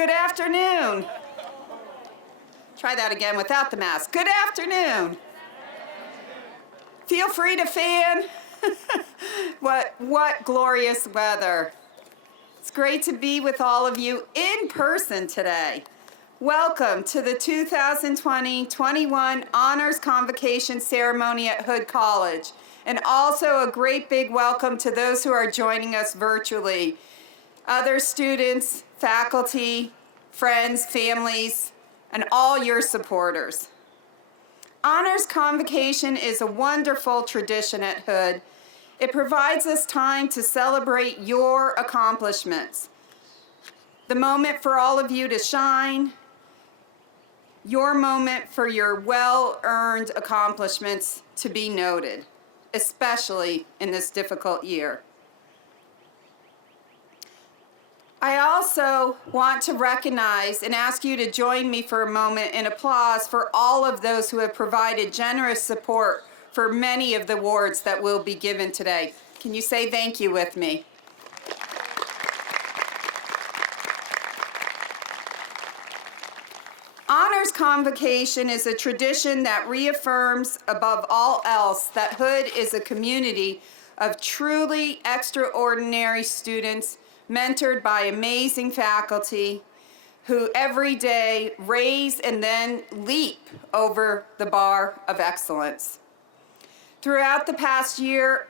Good afternoon. Try that again without the mask. Good afternoon. Feel free to fan. What glorious weather. It's great to be with all of you in person today. Welcome to the 2020-21 Honors Convocation Ceremony at Hood College. And also a great big welcome to those who are joining us virtually. Other students, faculty, friends, families, and all your supporters. Honors Convocation is a wonderful tradition at Hood. It provides us time to celebrate your accomplishments. The moment for all of you to shine, your moment for your well-earned accomplishments to be noted, especially in this difficult year. I also want to recognize and ask you to join me for a moment in applause for all of those who have provided generous support for many of the awards that will be given today. Can you say thank you with me? Honors Convocation is a tradition that reaffirms above all else that Hood is a community of truly extraordinary students mentored by amazing faculty who every day raise and then leap over the bar of excellence. Throughout the past year,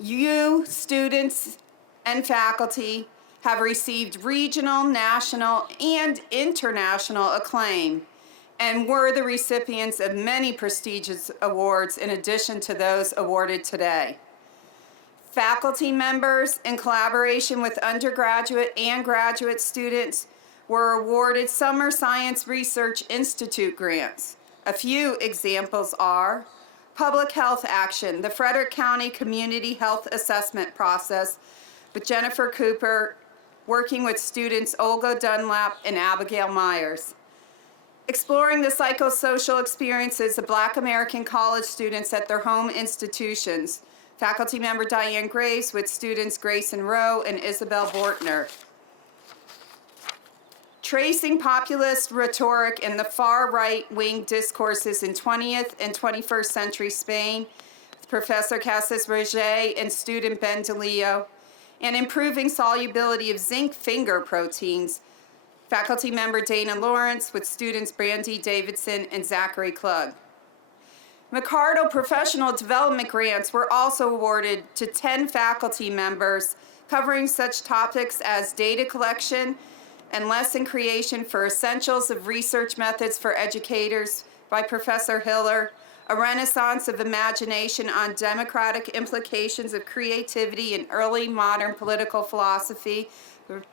you, students and faculty, have received regional, national, and international acclaim and were the recipients of many prestigious awards in addition to those awarded today. Faculty members, in collaboration with undergraduate and graduate students, were awarded Summer Science Research Institute grants. A few examples are Public Health Action, the Frederick County Community Health Assessment Process with Jennifer Cooper, working with students Olga Dunlap and Abigail Myers. Exploring the psychosocial experiences of Black American college students at their home institutions. Faculty member Diane Graves with students Grayson Rao and Isabel Bortner. Tracing populist rhetoric and the far right-wing discourses in 20th and 21st century Spain, with Professor Casas Roger and student Ben DeLeo, and improving solubility of zinc finger proteins, faculty member Dana Lawrence with students Brandy Davidson and Zachary Klug. Mccarroll professional development grants were also awarded to 10 faculty members covering such topics as data collection and lesson creation for essentials of research methods for educators by Professor Hiller, a renaissance of imagination on democratic implications of creativity in early modern political philosophy,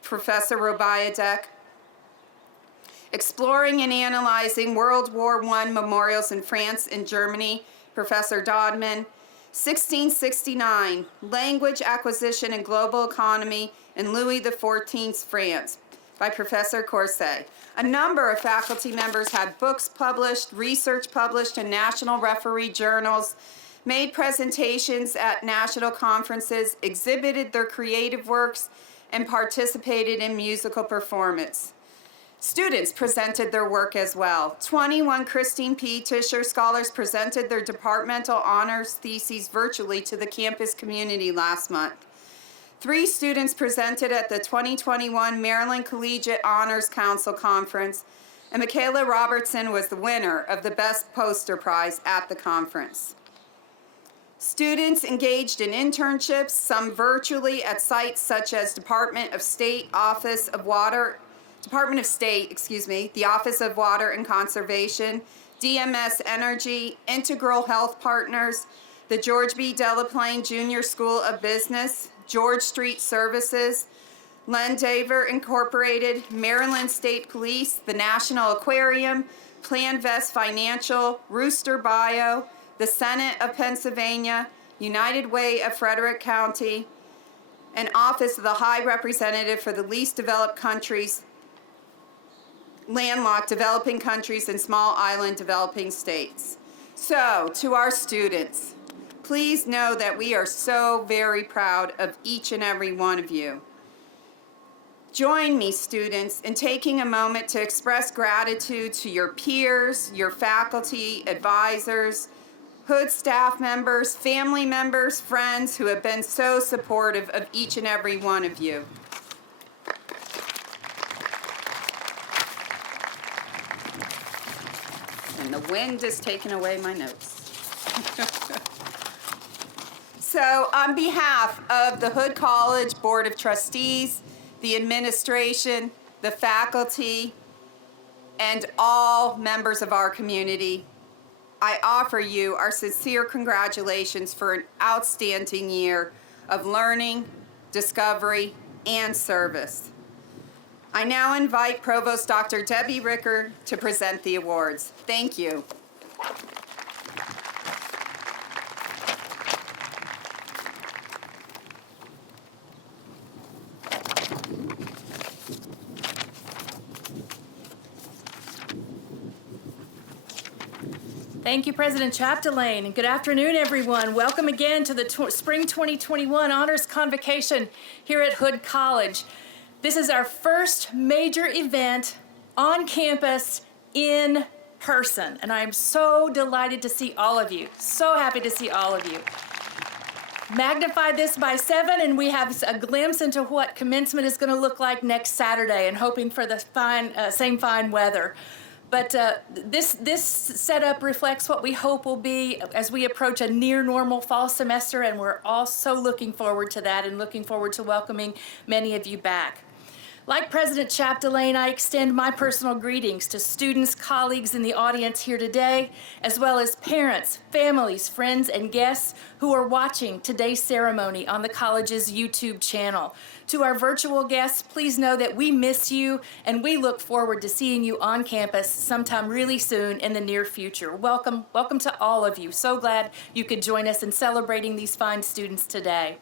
Professor Robayadek, exploring and analyzing World War I memorials in France and Germany, Professor Dodman, 1669, language acquisition and global economy in Louis XIV's France, by Professor Corset. A number of faculty members had books published, research published in national referee journals, made presentations at national conferences, exhibited their creative works, and participated in musical performance. Students presented their work as well. 21 Christine P. Tischer scholars presented their departmental honors theses virtually to the campus community last month. 3 students presented at the 2021 Maryland Collegiate Honors Council Conference, and Makayla Robertson was the winner of the Best Poster Prize at the conference. Students engaged in internships, some virtually at sites such as the Office of Water and Conservation, DMS Energy, Integral Health Partners, the George B. Delaplane Jr. School of Business, George Street Services, Lendaver Incorporated, Maryland State Police, the National Aquarium, PlanVest Financial, Rooster Bio, the Senate of Pennsylvania, United Way of Frederick County, and Office of the High Representative for the Least Developed Countries, landlocked developing countries and small island developing states. So, to our students, please know that we are so very proud of each and every one of you. Join me, students, in taking a moment to express gratitude to your peers, your faculty, advisors, Hood staff members, family members, friends who have been so supportive of each and every one of you. And the wind is taking away my notes. So on behalf of the Hood College Board of Trustees, the administration, the faculty, and all members of our community, I offer you our sincere congratulations for an outstanding year of learning, discovery, and service. I now invite Provost Dr. Debbie Ricker to present the awards. Thank you. Thank you, President Chapdelaine, and good afternoon, everyone. Welcome again to the Spring 2021 Honors Convocation here at Hood College. This is our first major event on campus in person, and I'm so delighted to see all of you. So happy to see all of you. Magnify this by 7, and we have a glimpse into what commencement is going to look like next Saturday, and hoping for the same fine weather. But this setup reflects what we hope will be as we approach a near normal fall semester, and we're all so looking forward to that and looking forward to welcoming many of you back. Like President Chapdelaine, I extend my personal greetings to students, colleagues in the audience here today, as well as parents, families, friends, and guests who are watching today's ceremony on the college's YouTube channel. To our virtual guests, please know that we miss you and we look forward to seeing you on campus sometime really soon in the near future. Welcome to all of you. So glad you could join us in celebrating these fine students today.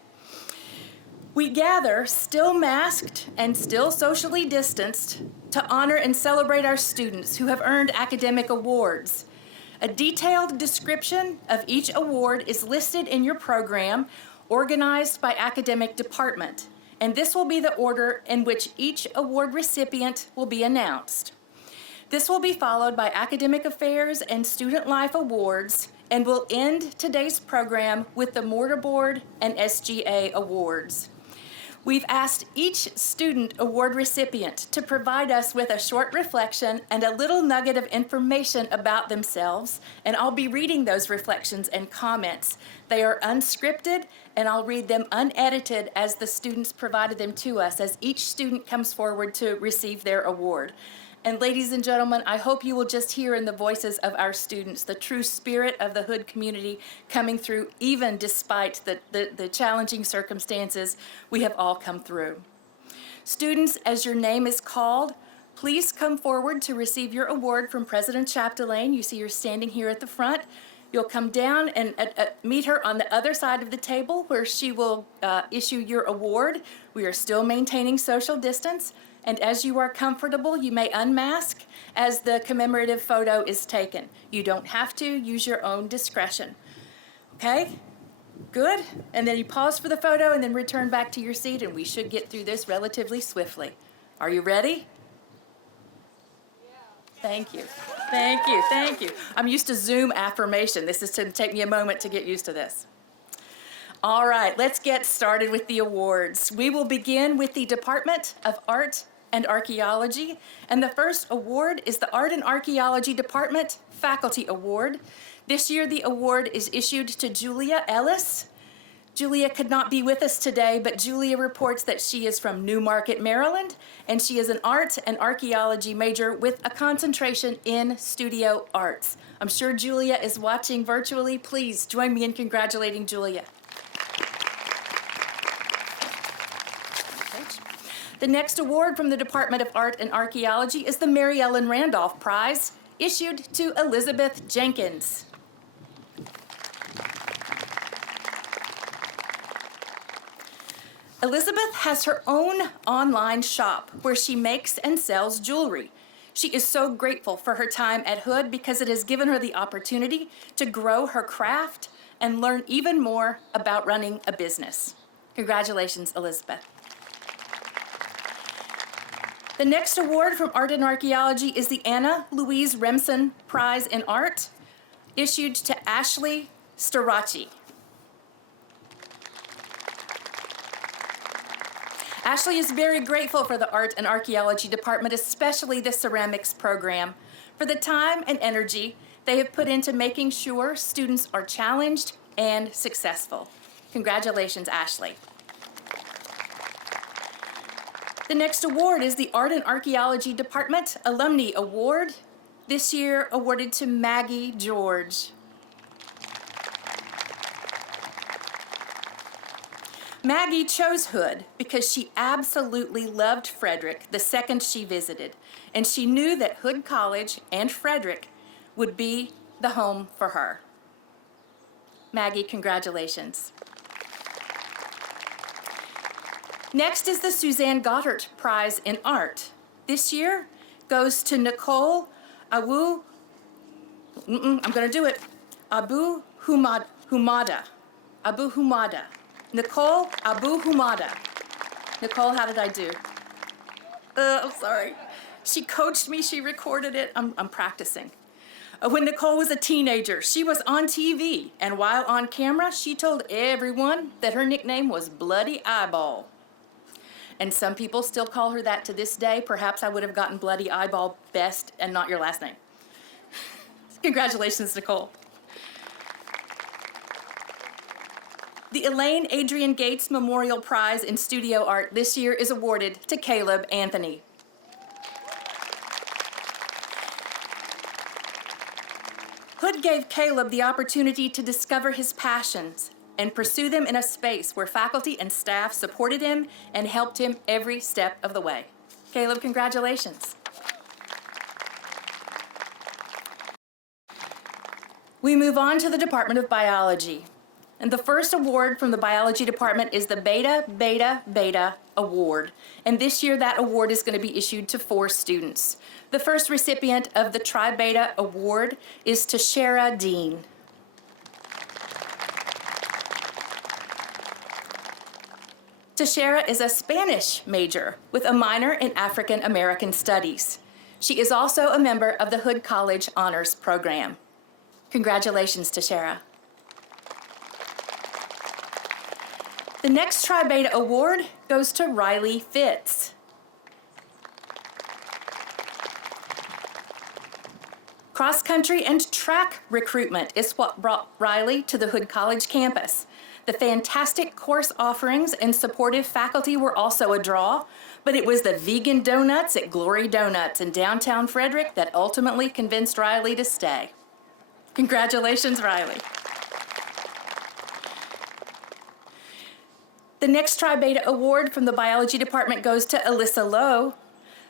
We gather, still masked and still socially distanced, to honor and celebrate our students who have earned academic awards. A detailed description of each award is listed in your program, organized by academic department, and this will be the order in which each award recipient will be announced. This will be followed by Academic Affairs and Student Life Awards, and will end today's program with the Mortarboard and SGA Awards. We've asked each student award recipient to provide us with a short reflection and a little nugget of information about themselves, and I'll be reading those reflections and comments. They are unscripted, and I'll read them unedited as the students provided them to us as each student comes forward to receive their award. And ladies and gentlemen, I hope you will just hear in the voices of our students the true spirit of the Hood community coming through, even despite the challenging circumstances we have all come through. Students, as your name is called, please come forward to receive your award from President Chapdelaine. You see her standing here at the front. You'll come down and meet her on the other side of the table where she will issue your award. We are still maintaining social distance. And as you are comfortable, you may unmask as the commemorative photo is taken. You don't have to, use your own discretion. Okay? Good. And then you pause for the photo and then return back to your seat, and we should get through this relatively swiftly. Are you ready? Yeah. Thank you. Thank you. Thank you. I'm used to Zoom affirmation. This is to take me a moment to get used to this. All right, let's get started with the awards. We will begin with the Department of Art and Archaeology, and the first award is the Art and Archaeology Department Faculty Award. This year, the award is issued to Julia Ellis. Julia could not be with us today, but Julia reports that she is from Newmarket, Maryland, and she is an art and archaeology major with a concentration in studio arts. I'm sure Julia is watching virtually. Please join me in congratulating Julia. The next award from the Department of Art and Archaeology is the Mary Ellen Randolph Prize, issued to Elizabeth Jenkins. Elizabeth has her own online shop where she makes and sells jewelry. She is so grateful for her time at Hood because it has given her the opportunity to grow her craft and learn even more about running a business. Congratulations, Elizabeth. The next award from Arden Archaeology is the Anna Louise Remson Prize in Art, issued to Ashley Starachi. Ashley is very grateful for the Art and Archaeology Department, especially the ceramics program, for the time and energy they have put into making sure students are challenged and successful. Congratulations, Ashley. The next award is the Art and Archaeology Department Alumni Award, this year awarded to Maggie George. Maggie chose Hood because she absolutely loved Frederick the second she visited, and she knew that Hood College and Frederick would be the home for her. Maggie, congratulations. Next is the Suzanne Goddard Prize in Art. This year goes to Nicole Abu Humada. Nicole Abu Humada. Nicole, how did I do? I'm sorry. She coached me, she recorded it. I'm practicing. When Nicole was a teenager, she was on TV, and while on camera, she told everyone that her nickname was Bloody Eyeball. And some people still call her that to this day. Perhaps I would have gotten Bloody Eyeball best and not your last name. Congratulations, Nicole. The Elaine Adrian Gates Memorial Prize in Studio Art this year is awarded to Caleb Anthony. Hood gave Caleb the opportunity to discover his passions and pursue them in a space where faculty and staff supported him and helped him every step of the way. Caleb, congratulations. We move on to the Department of Biology. And the first award from the Biology Department is the Beta Beta Beta Award. And this year that award is going to be issued to 4 students. The first recipient of the Tri Beta Award is Tashara Dean. Tashara is a Spanish major with a minor in African American Studies. She is also a member of the Hood College Honors Program. Congratulations, Tashara. The next Tri Beta Award goes to Riley Fitz. Cross country and track recruitment is what brought Riley to the Hood College campus. The fantastic course offerings and supportive faculty were also a draw, but it was the vegan donuts at Glory Donuts in downtown Frederick that ultimately convinced Riley to stay. Congratulations, Riley. The next Tri Beta Award from the Biology Department goes to Alyssa Lowe.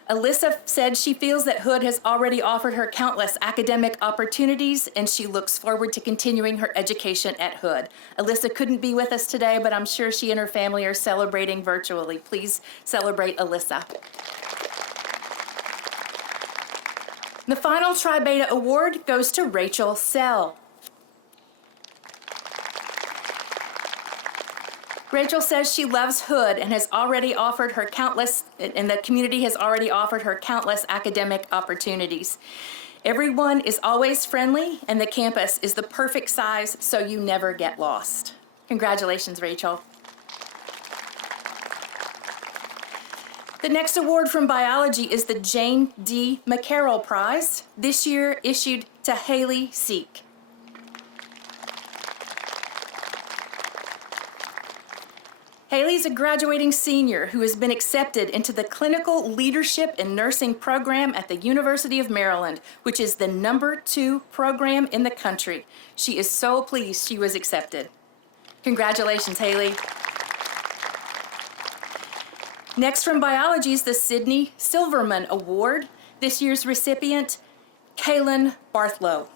Alyssa said she feels that Hood has already offered her countless academic opportunities, and she looks forward to continuing her education at Hood. Alyssa couldn't be with us today, but I'm sure she and her family are celebrating virtually. Please celebrate Alyssa. The final Tri Beta Award goes to Rachel Sell. Rachel says she loves Hood and has already offered her countless, and the community has already offered her countless academic opportunities. Everyone is always friendly, and the campus is the perfect size so you never get lost. Congratulations, Rachel. The next award from Biology is the Jane D. Mccarroll Prize, this year issued to Haley Seek. Haley's a graduating senior who has been accepted into the Clinical Leadership in Nursing program at the University of Maryland, which is the #2 program in the country. She is so pleased she was accepted. Congratulations, Haley. Next from Biology is the Sidney Silverman Award. This year's recipient, Kaylin Barthlow.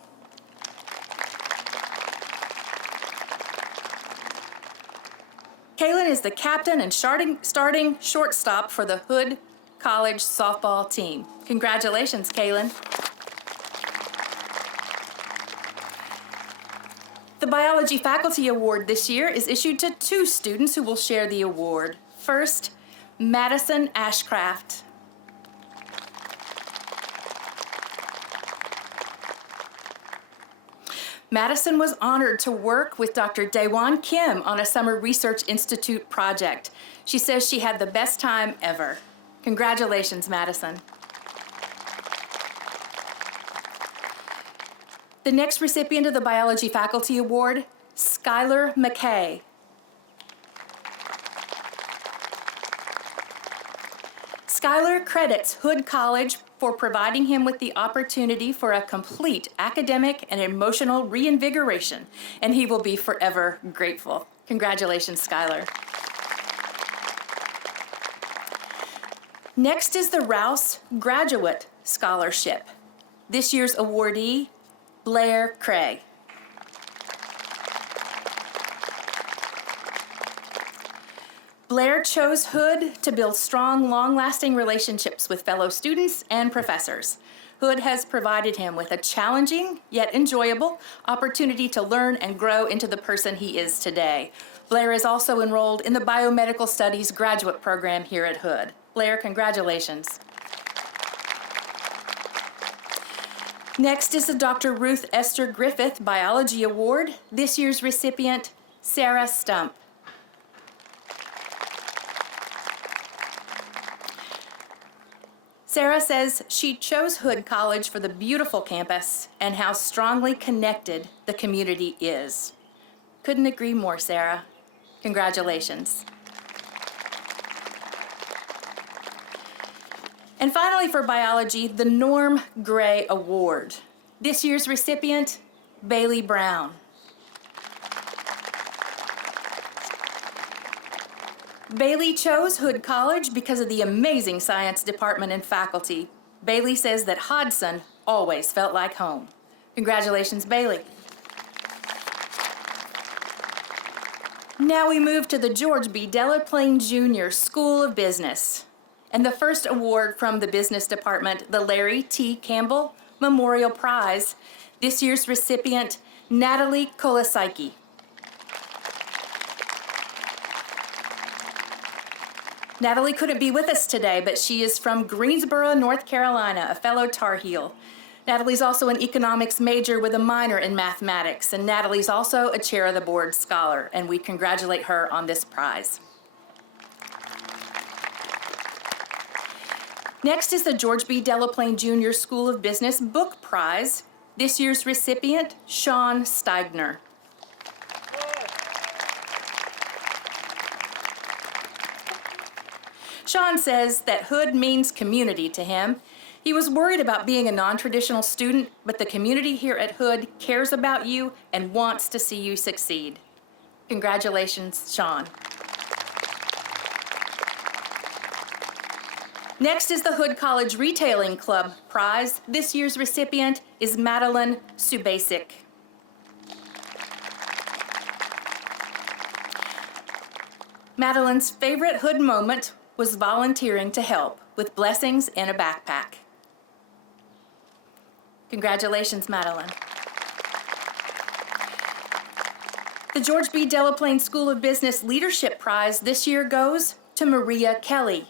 Kaylin is the captain and starting shortstop for the Hood College softball team. Congratulations, Kaylin. The Biology Faculty Award this year is issued to 2 students who will share the award. First, Madison Ashcraft. Madison was honored to work with Dr. Daewon Kim on a Summer Research Institute project. She says she had the best time ever. Congratulations, Madison. The next recipient of the Biology Faculty Award, Skyler Mckay. Skyler credits Hood College for providing him with the opportunity for a complete academic and emotional reinvigoration, and he will be forever grateful. Congratulations, Skyler. Next is the Rouse Graduate Scholarship. This year's awardee, Blair Craig. Blair chose Hood to build strong, long-lasting relationships with fellow students and professors. Hood has provided him with a challenging, yet enjoyable, opportunity to learn and grow into the person he is today. Blair is also enrolled in the Biomedical Studies graduate program here at Hood. Blair, congratulations. Next is the Dr. Ruth Esther Griffith Biology Award. This year's recipient, Sarah Stump. Sarah says she chose Hood College for the beautiful campus and how strongly connected the community is. Couldn't agree more, Sarah. Congratulations. And finally for biology, the Norm Gray Award. This year's recipient, Bailey Brown. Bailey chose Hood College because of the amazing science department and faculty. Bailey says that Hodson always felt like home. Congratulations, Bailey. Now we move to the George B. Delaplane Jr. School of Business. And the first award from the business department, the Larry T. Campbell Memorial Prize. This year's recipient, Natalie Kolasiki. Natalie couldn't be with us today, but she is from Greensboro, North Carolina, a fellow Tar Heel. Natalie's also an economics major with a minor in mathematics, and Natalie's also a Chair of the Board scholar, and we congratulate her on this prize. Next is the George B. Delaplane Jr. School of Business Book Prize. This year's recipient, Sean Steigner. Sean says that Hood means community to him. He was worried about being a non-traditional student, but the community here at Hood cares about you and wants to see you succeed. Congratulations, Sean. Next is the Hood College Retailing Club Prize. This year's recipient is Madeline Subasic. Madeline's favorite Hood moment was volunteering to help with blessings in a backpack. Congratulations, Madeline. The George B. Delaplane School of Business Leadership Prize this year goes to Maria Kelly.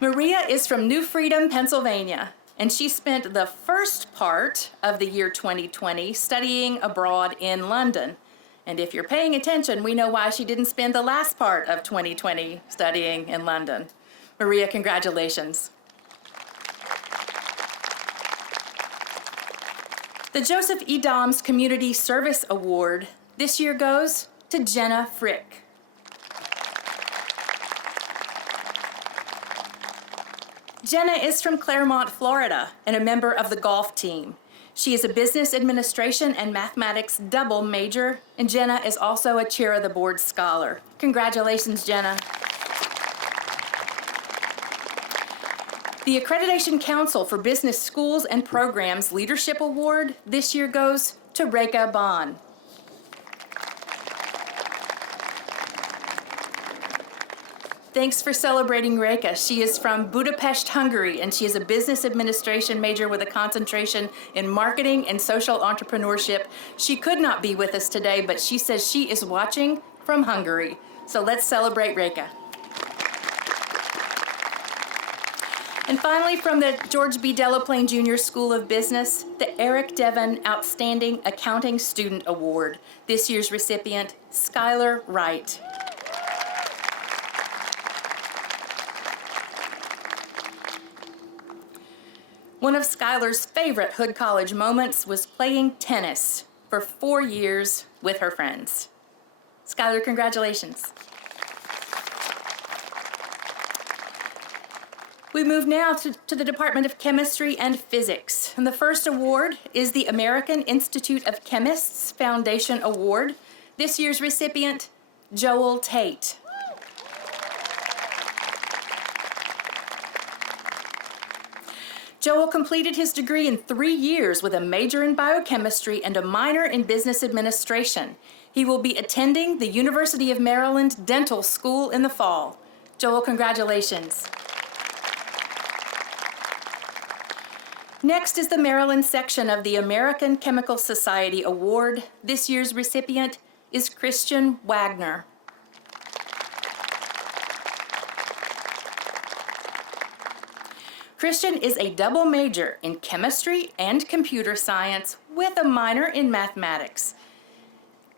Maria is from New Freedom, Pennsylvania, and she spent the first part of the year 2020 studying abroad in London. And if you're paying attention, we know why she didn't spend the last part of 2020 studying in London. Maria, congratulations. The Joseph E. Doms Community Service Award this year goes to Jenna Frick. Jenna is from Claremont, Florida, and a member of the golf team. She is a business administration and mathematics double major, and Jenna is also a Chair of the Board scholar. Congratulations, Jenna. The Accreditation Council for Business Schools and Programs Leadership Award this year goes to Reka Bond. Thanks for celebrating Reka. She is from Budapest, Hungary, and she is a business administration major with a concentration in marketing and social entrepreneurship. She could not be with us today, but she says she is watching from Hungary. So let's celebrate Reka. And finally, from the George B. Delaplane Jr. School of Business, the Eric Devon Outstanding Accounting Student Award. This year's recipient, Skyler Wright. One of Skyler's favorite Hood College moments was playing tennis for 4 years with her friends. Skyler, congratulations. We move now to the Department of Chemistry and Physics. And the first award is the American Institute of Chemists Foundation Award. This year's recipient, Joel Tate. Joel completed his degree in 3 years with a major in biochemistry and a minor in business administration. He will be attending the University of Maryland Dental School in the fall. Joel, congratulations. Next is the Maryland section of the American Chemical Society Award. This year's recipient is Christian Wagner. Christian is a double major in chemistry and computer science with a minor in mathematics.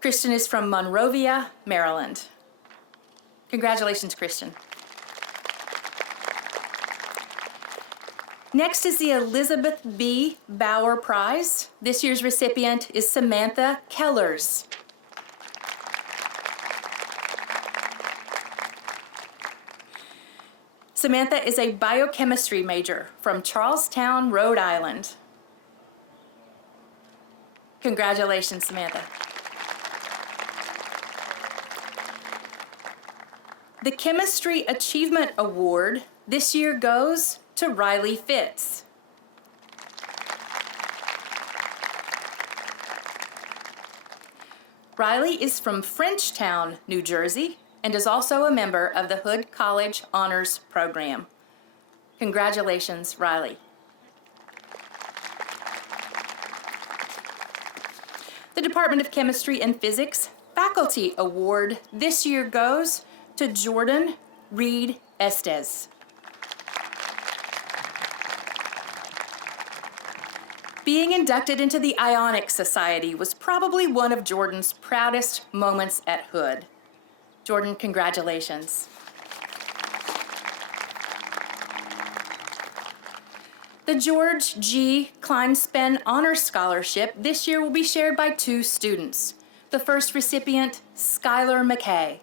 Christian is from Monrovia, Maryland. Congratulations, Christian. Next is the Elizabeth B. Bauer Prize. This year's recipient is Samantha Kellers. Samantha is a biochemistry major from Charlestown, Rhode Island. Congratulations, Samantha. The Chemistry Achievement Award this year goes to Riley Fitz. Riley is from Frenchtown, New Jersey, and is also a member of the Hood College Honors Program. Congratulations, Riley. The Department of Chemistry and Physics Faculty Award this year goes to Jordan Reed Estes. Being inducted into the Ionic Society was probably one of Jordan's proudest moments at Hood. Jordan, congratulations. The George G. Kleinspan Honor Scholarship this year will be shared by 2 students. The first recipient, Skyler Mckay.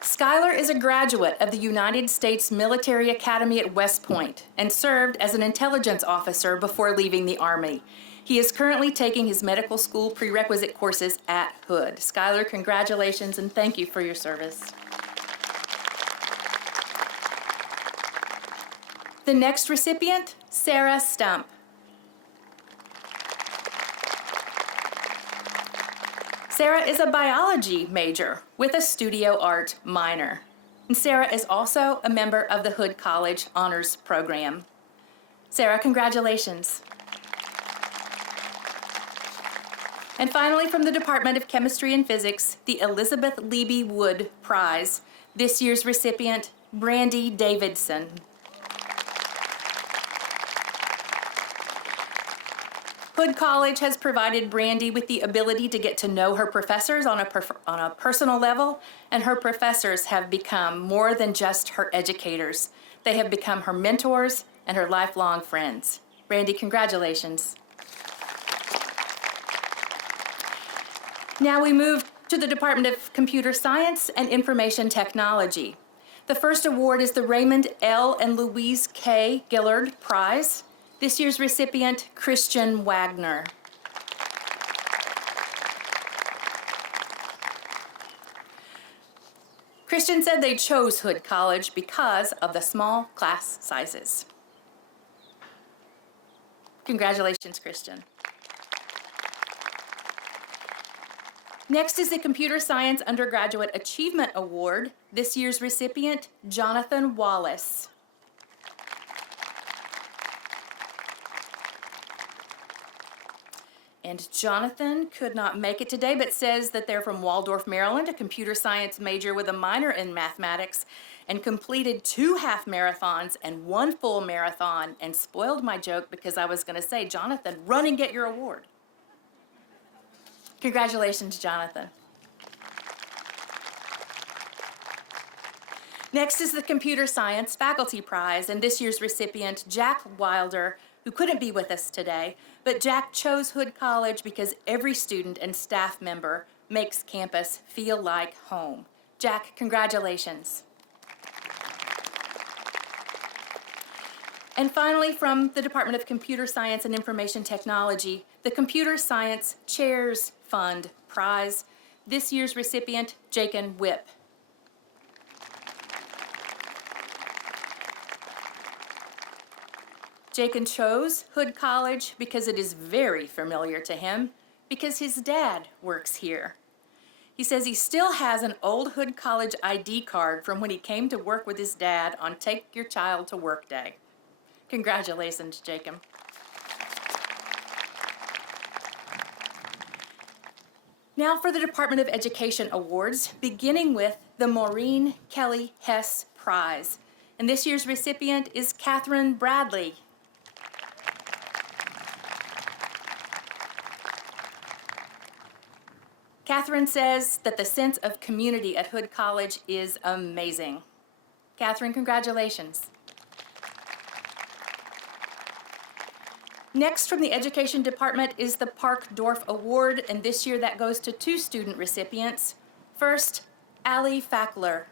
Skyler is a graduate of the United States Military Academy at West Point and served as an intelligence officer before leaving the Army. He is currently taking his medical school prerequisite courses at Hood. Skyler, congratulations and thank you for your service. The next recipient, Sarah Stump. Sarah is a biology major with a studio art minor. And Sarah is also a member of the Hood College Honors Program. Sarah, congratulations. And finally, from the Department of Chemistry and Physics, the Elizabeth Leby Wood Prize. This year's recipient, Brandy Davidson. Hood College has provided Brandy with the ability to get to know her professors on a personal level, and her professors have become more than just her educators. They have become her mentors and her lifelong friends. Brandy, congratulations. Now we move to the Department of Computer Science and Information Technology. The first award is the Raymond L. and Louise K. Gillard Prize. This year's recipient, Christian Wagner. Christian said they chose Hood College because of the small class sizes. Congratulations, Christian. Next is the Computer Science Undergraduate Achievement Award. This year's recipient, Jonathan Wallace. And Jonathan could not make it today, but says that they're from Waldorf, Maryland, a computer science major with a minor in mathematics, and completed 2 half marathons and 1 full marathon, and spoiled my joke because I was going to say, Jonathan, run and get your award. Congratulations, Jonathan. Next is the Computer Science Faculty Prize, and this year's recipient, Jack Wilder, who couldn't be with us today, but Jack chose Hood College because every student and staff member makes campus feel like home. Jack, congratulations. And finally, from the Department of Computer Science and Information Technology, the Computer Science Chairs Fund Prize, this year's recipient, Jakin Whip. Jakin chose Hood College because it is very familiar to him, because his dad works here. He says he still has an old Hood College ID card from when he came to work with his dad on Take Your Child to Work Day. Congratulations, Jakin. Now for the Department of Education Awards, beginning with the Maureen Kelly Hess Prize. And this year's recipient is Catherine Bradley. Catherine says that the sense of community at Hood College is amazing. Catherine, congratulations. Next from the Education Department is the Park Dorf Award, and this year that goes to 2 student recipients. First, Allie Fackler.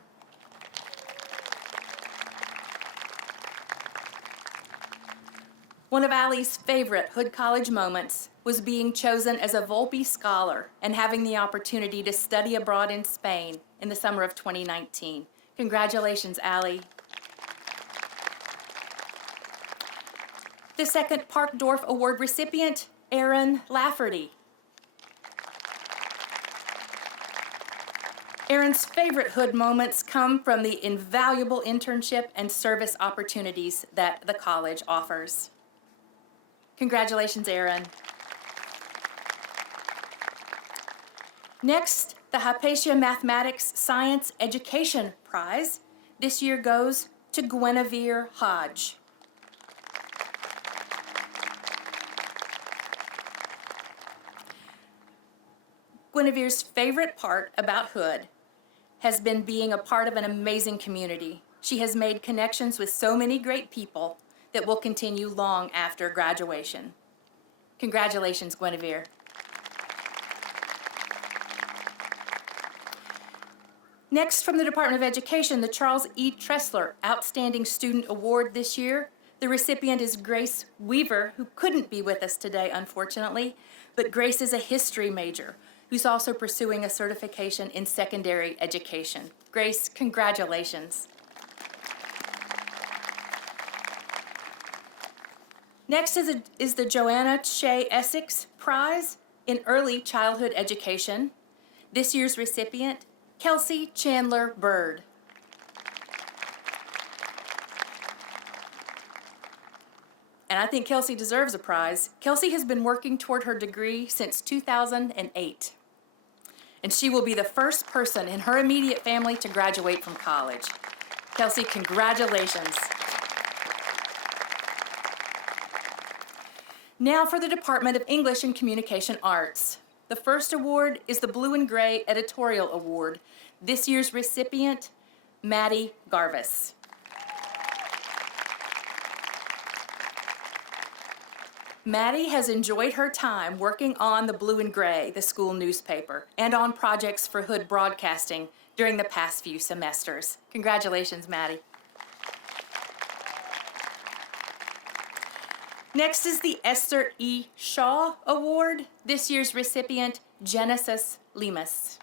One of Allie's favorite Hood College moments was being chosen as a Volpe Scholar and having the opportunity to study abroad in Spain in the summer of 2019. Congratulations, Allie. The second Park Dorf Award recipient, Erin Lafferty. Erin's favorite Hood moments come from the invaluable internship and service opportunities that the college offers. Congratulations, Erin. Next, the Hypatia Mathematics Science Education Prize this year goes to Guinevere Hodge. Guinevere's favorite part about Hood has been being a part of an amazing community. She has made connections with so many great people that will continue long after graduation. Congratulations, Guinevere. Next, from the Department of Education, the Charles E. Tressler Outstanding Student Award this year. The recipient is Grace Weaver, who couldn't be with us today, unfortunately, but Grace is a history major who's also pursuing a certification in secondary education. Grace, congratulations. Next is the Joanna Shea Essex Prize in Early Childhood Education. This year's recipient, Kelsey Chandler Bird. And I think Kelsey deserves a prize. Kelsey has been working toward her degree since 2008. And she will be the first person in her immediate family to graduate from college. Kelsey, congratulations. Now for the Department of English and Communication Arts. The first award is the Blue and Gray Editorial Award. This year's recipient, Maddie Garves. Maddie has enjoyed her time working on the Blue and Gray, the school newspaper, and on projects for Hood Broadcasting during the past few semesters. Congratulations, Maddie. Next is the Esther E. Shaw Award. This year's recipient, Genesis Lemus.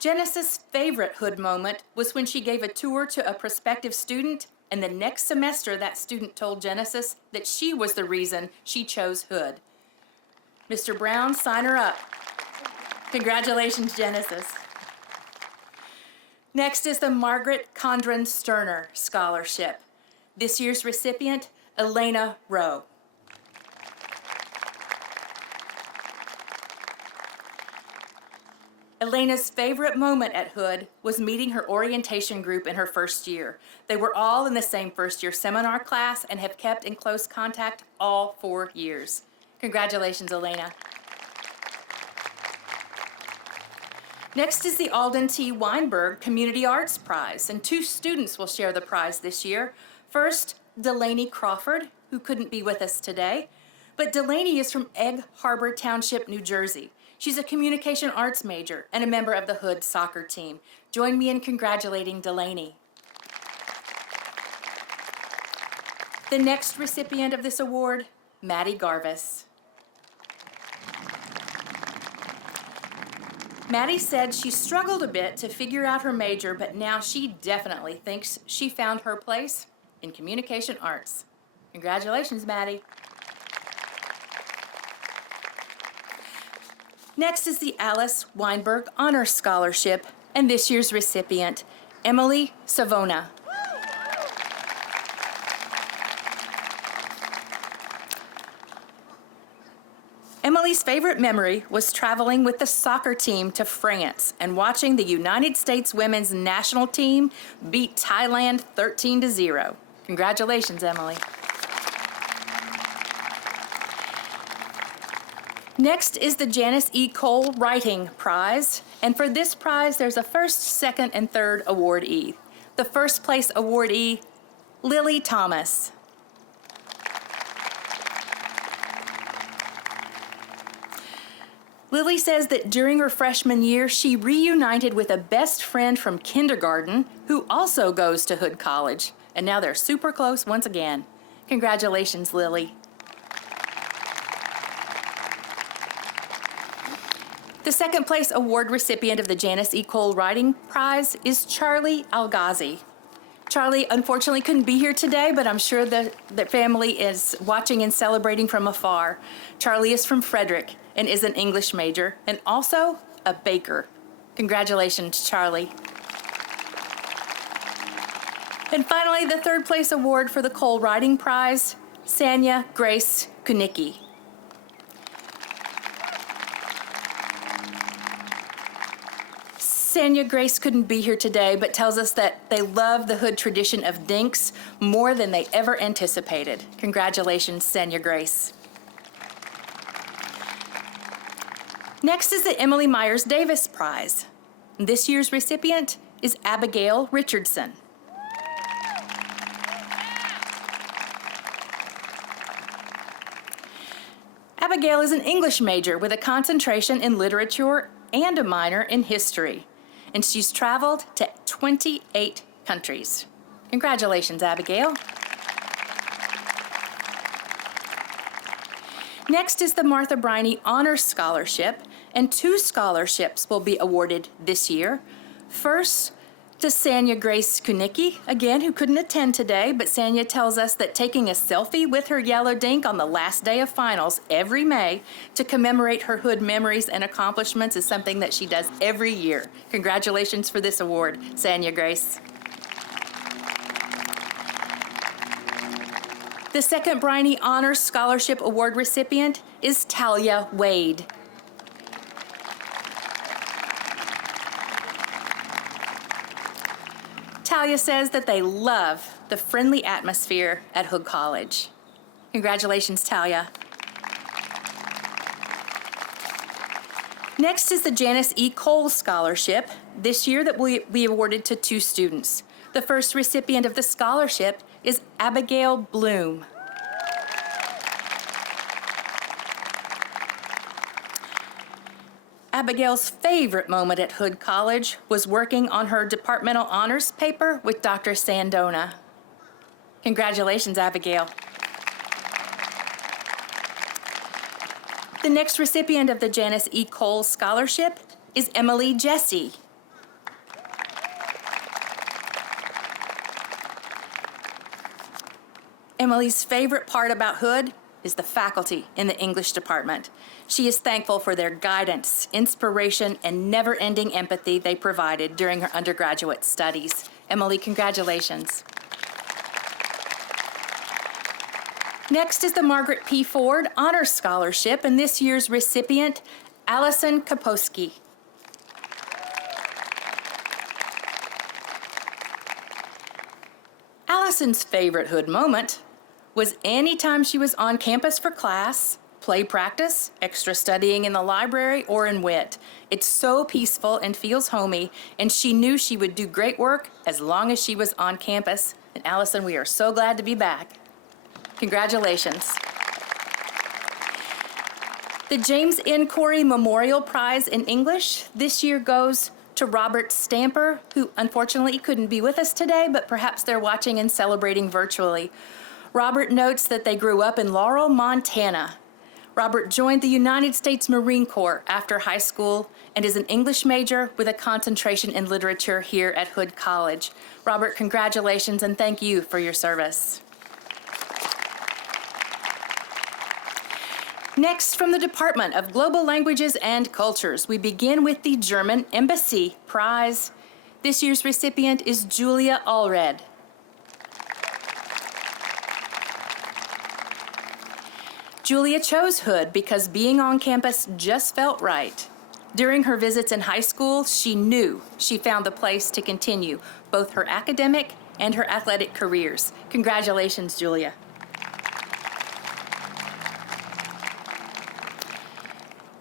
Genesis' favorite Hood moment was when she gave a tour to a prospective student, and the next semester that student told Genesis that she was the reason she chose Hood. Mr. Brown, sign her up. Congratulations, Genesis. Next is the Margaret Condren Sterner Scholarship. This year's recipient, Elena Rowe. Elena's favorite moment at Hood was meeting her orientation group in her first year. They were all in the same first-year seminar class and have kept in close contact all 4 years. Congratulations, Elena. Next is the Alden T. Weinberg Community Arts Prize, and 2 students will share the prize this year. First, Delaney Crawford, who couldn't be with us today, but Delaney is from Egg Harbor Township, New Jersey. She's a communication arts major and a member of the Hood soccer team. Join me in congratulating Delaney. The next recipient of this award, Maddie Garves. Maddie said she struggled a bit to figure out her major, but now she definitely thinks she found her place in communication arts. Congratulations, Maddie. Next is the Alice Weinberg Honor Scholarship, and this year's recipient, Emily Savona. Emily's favorite memory was traveling with the soccer team to France and watching the United States women's national team beat Thailand 13-0. Congratulations, Emily. Next is the Janice E. Cole Writing Prize, and for this prize, there's a first, second, and third awardee. The first place awardee, Lily Thomas. Lily says that during her freshman year, she reunited with a best friend from kindergarten who also goes to Hood College, and now they're super close once again. Congratulations, Lily. The second place award recipient of the Janice E. Cole Writing Prize is Charlie Algazi. Charlie unfortunately couldn't be here today, but I'm sure the family is watching and celebrating from afar. Charlie is from Frederick and is an English major and also a baker. Congratulations, Charlie. And finally, the third place award for the Cole Writing Prize, Sanya Grace Kunicki. Sanya Grace couldn't be here today, but tells us that they love the Hood tradition of dinks more than they ever anticipated. Congratulations, Sanya Grace. Next is the Emily Myers Davis Prize. This year's recipient is Abigail Richardson. Abigail is an English major with a concentration in literature and a minor in history, and she's traveled to 28 countries. Congratulations, Abigail. Next is the Martha Briney Honors Scholarship, and 2 scholarships will be awarded this year. First, to Sanya Grace Kunicki, again, who couldn't attend today, but Sanya tells us that taking a selfie with her yellow dink on the last day of finals every May to commemorate her Hood memories and accomplishments is something that she does every year. Congratulations for this award, Sanya Grace. The second Briney Honors Scholarship Award recipient is Talia Wade. Talia says that they love the friendly atmosphere at Hood College. Congratulations, Talia. Next is the Janice E. Cole Scholarship, this year that will be awarded to 2 students. The first recipient of the scholarship is Abigail Bloom. Abigail's favorite moment at Hood College was working on her departmental honors paper with Dr. Sandona. Congratulations, Abigail. The next recipient of the Janice E. Cole Scholarship is Emily Jesse. Emily's favorite part about Hood is the faculty in the English department. She is thankful for their guidance, inspiration, and never-ending empathy they provided during her undergraduate studies. Emily, congratulations. Next is the Margaret P. Ford Honors Scholarship, and this year's recipient, Allison Kaposki. Allison's favorite Hood moment was any time she was on campus for class, play practice, extra studying in the library, or in WIT. It's so peaceful and feels homey, and she knew she would do great work as long as she was on campus. And Allison, we are so glad to be back. Congratulations. The James N. Corey Memorial Prize in English this year goes to Robert Stamper, who unfortunately couldn't be with us today, but perhaps they're watching and celebrating virtually. Robert notes that they grew up in Laurel, Montana. Robert joined the United States Marine Corps after high school and is an English major with a concentration in literature here at Hood College. Robert, congratulations and thank you for your service. Next, from the Department of Global Languages and Cultures, we begin with the German Embassy Prize. This year's recipient is Julia Allred. Julia chose Hood because being on campus just felt right. During her visits in high school, she knew she found the place to continue both her academic and her athletic careers. Congratulations, Julia.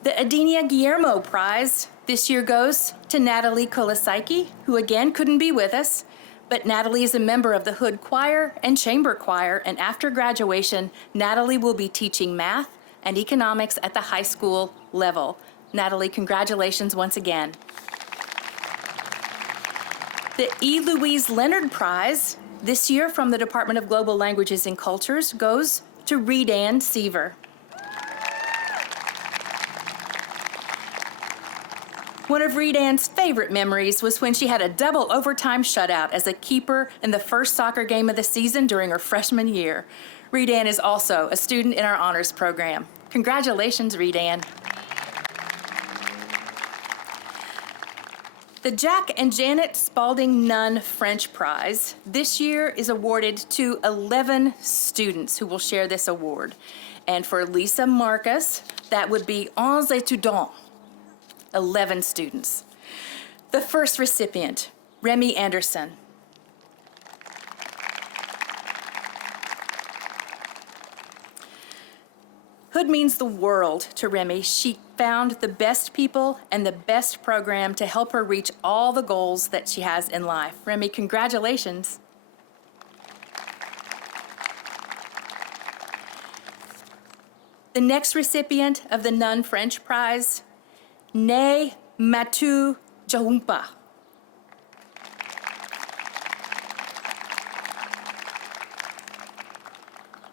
The Adenia Guillermo Prize this year goes to Natalie Kolasiki, who again couldn't be with us, but Natalie is a member of the Hood Choir and Chamber Choir, and after graduation, Natalie will be teaching math and economics at the high school level. Natalie, congratulations once again. The E. Louise Leonard Prize this year from the Department of Global Languages and Cultures goes to Reed-Ann Seaver. One of Reed-Ann's favorite memories was when she had a double overtime shutout as a keeper in the first soccer game of the season during her freshman year. Reed-Ann is also a student in our honors program. Congratulations, Reed-Ann. The Jack and Janet Spalding Nunn French Prize this year is awarded to 11 students who will share this award. And for Lisa Marcus, that would be 11 étudiants. 11 students. The first recipient, Remy Anderson. Hood means the world to Remy. She found the best people and the best program to help her reach all the goals that she has in life. Remy, congratulations. The next recipient of the Nunn French Prize, Ne Matu Jahumpa.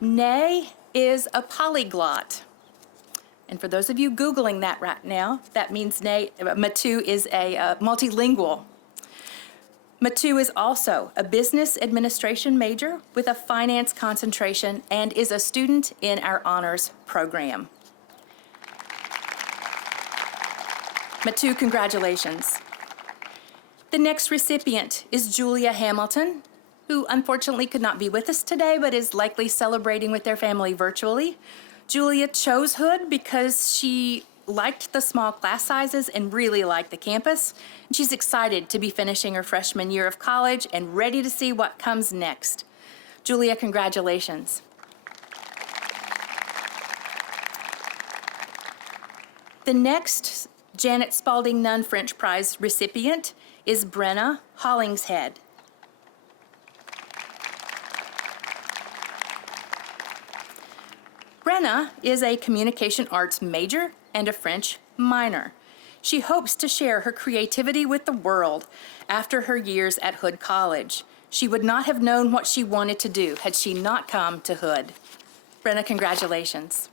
Ne is a polyglot. And for those of you Googling that right now, that means Matu is a multilingual. Matu is also a business administration major with a finance concentration and is a student in our honors program. Matu, congratulations. The next recipient is Julia Hamilton, who unfortunately could not be with us today, but is likely celebrating with their family virtually. Julia chose Hood because she liked the small class sizes and really liked the campus. And she's excited to be finishing her freshman year of college and ready to see what comes next. Julia, congratulations. The next Janet Spalding Nunn French Prize recipient is Brenna Hollingshead. Brenna is a communication arts major and a French minor. She hopes to share her creativity with the world after her years at Hood College. She would not have known what she wanted to do had she not come to Hood. Brenna, congratulations.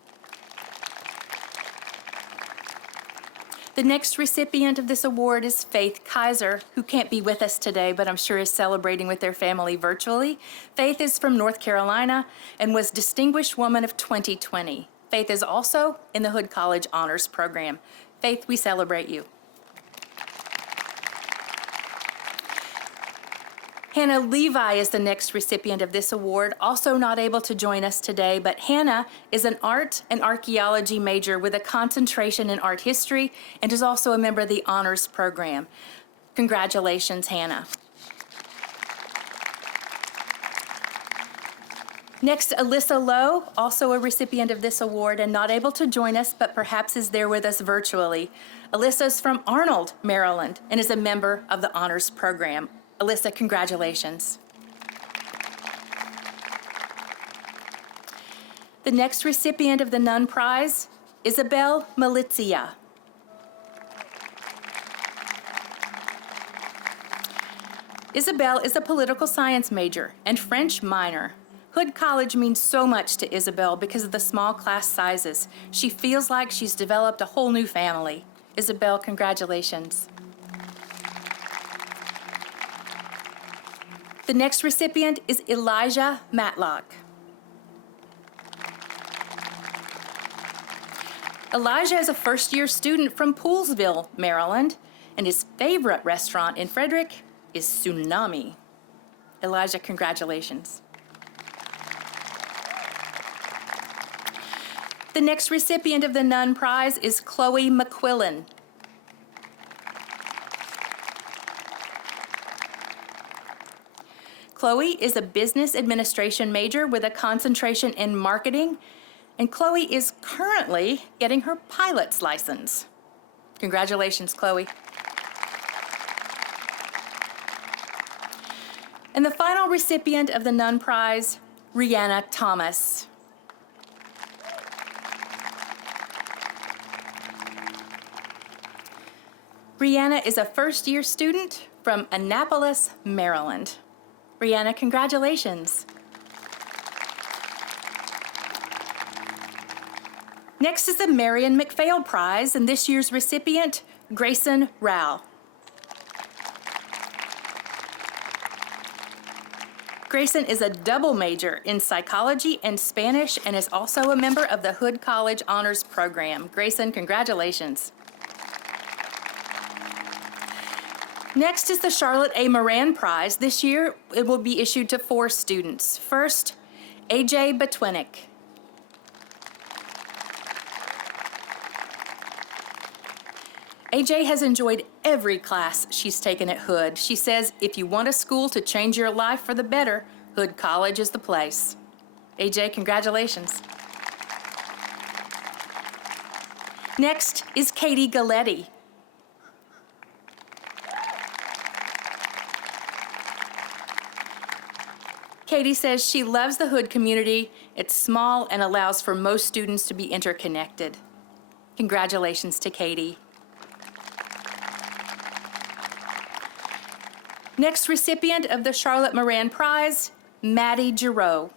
The next recipient of this award is Faith Kaiser, who can't be with us today, but I'm sure is celebrating with their family virtually. Faith is from North Carolina and was Distinguished Woman of 2020. Faith is also in the Hood College Honors Program. Faith, we celebrate you. Hannah Levi is the next recipient of this award, also not able to join us today, but Hannah is an art and archaeology major with a concentration in art history and is also a member of the Honors Program. Congratulations, Hannah. Next, Alyssa Lowe, also a recipient of this award and not able to join us, but perhaps is there with us virtually. Alyssa is from Arnold, Maryland, and is a member of the Honors Program. Alyssa, congratulations. The next recipient of the Nunn Prize, Isabel Militia. Isabel is a political science major and French minor. Hood College means so much to Isabel because of the small class sizes. She feels like she's developed a whole new family. Isabel, congratulations. The next recipient is Elijah Matlock. Elijah is a first-year student from Poolsville, Maryland, and his favorite restaurant in Frederick is Tsunami. Elijah, congratulations. The next recipient of the Nunn Prize is Chloe McQuillan. Chloe is a business administration major with a concentration in marketing, and Chloe is currently getting her pilot's license. Congratulations, Chloe. And the final recipient of the Nunn Prize, Rihanna Thomas. Rihanna is a first-year student from Annapolis, Maryland. Rihanna, congratulations. Next is the Marion McPhail Prize, and this year's recipient, Grayson Rao. Grayson is a double major in psychology and Spanish and is also a member of the Hood College Honors Program. Grayson, congratulations. Next is the Charlotte A. Moran Prize. This year, it will be issued to 4 students. First, AJ Batwinick. AJ has enjoyed every class she's taken at Hood. She says, if you want a school to change your life for the better, Hood College is the place. AJ, congratulations. Next is Katie Galletti. Katie says she loves the Hood community. It's small and allows for most students to be interconnected. Congratulations to Katie. Next recipient of the Charlotte Moran Prize, Maddie Giroux.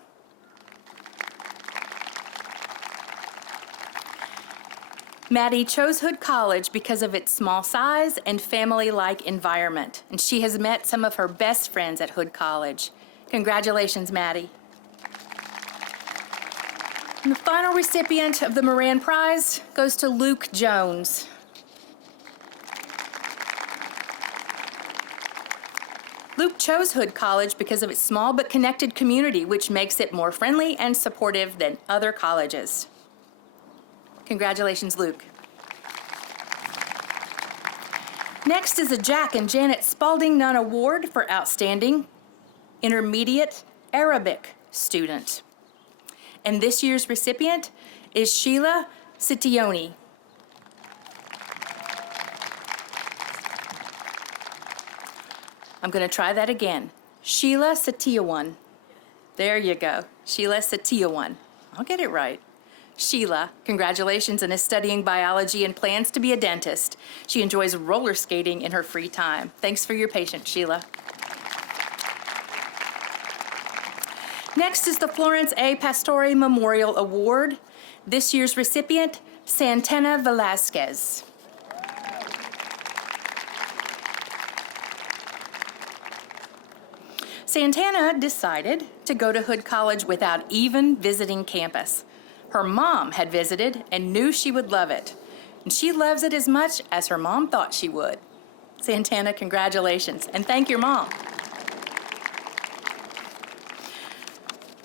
Maddie chose Hood College because of its small size and family-like environment, and she has met some of her best friends at Hood College. Congratulations, Maddie. And the final recipient of the Moran Prize goes to Luke Jones. Luke chose Hood College because of its small but connected community, which makes it more friendly and supportive than other colleges. Congratulations, Luke. Next is the Jack and Janet Spalding Nunn Award for Outstanding Intermediate Arabic Student. And this year's recipient is Sheila Sitioni. I'm going to try that again. Sheila Sitiawan. There you go. Sheila Sitiawan. I'll get it right. Sheila, congratulations, and is studying biology and plans to be a dentist. She enjoys roller skating in her free time. Thanks for your patience, Sheila. Next is the Florence A. Pastore Memorial Award. This year's recipient, Santana Velazquez. Santana decided to go to Hood College without even visiting campus. Her mom had visited and knew she would love it. And she loves it as much as her mom thought she would. Santana, congratulations, and thank your mom.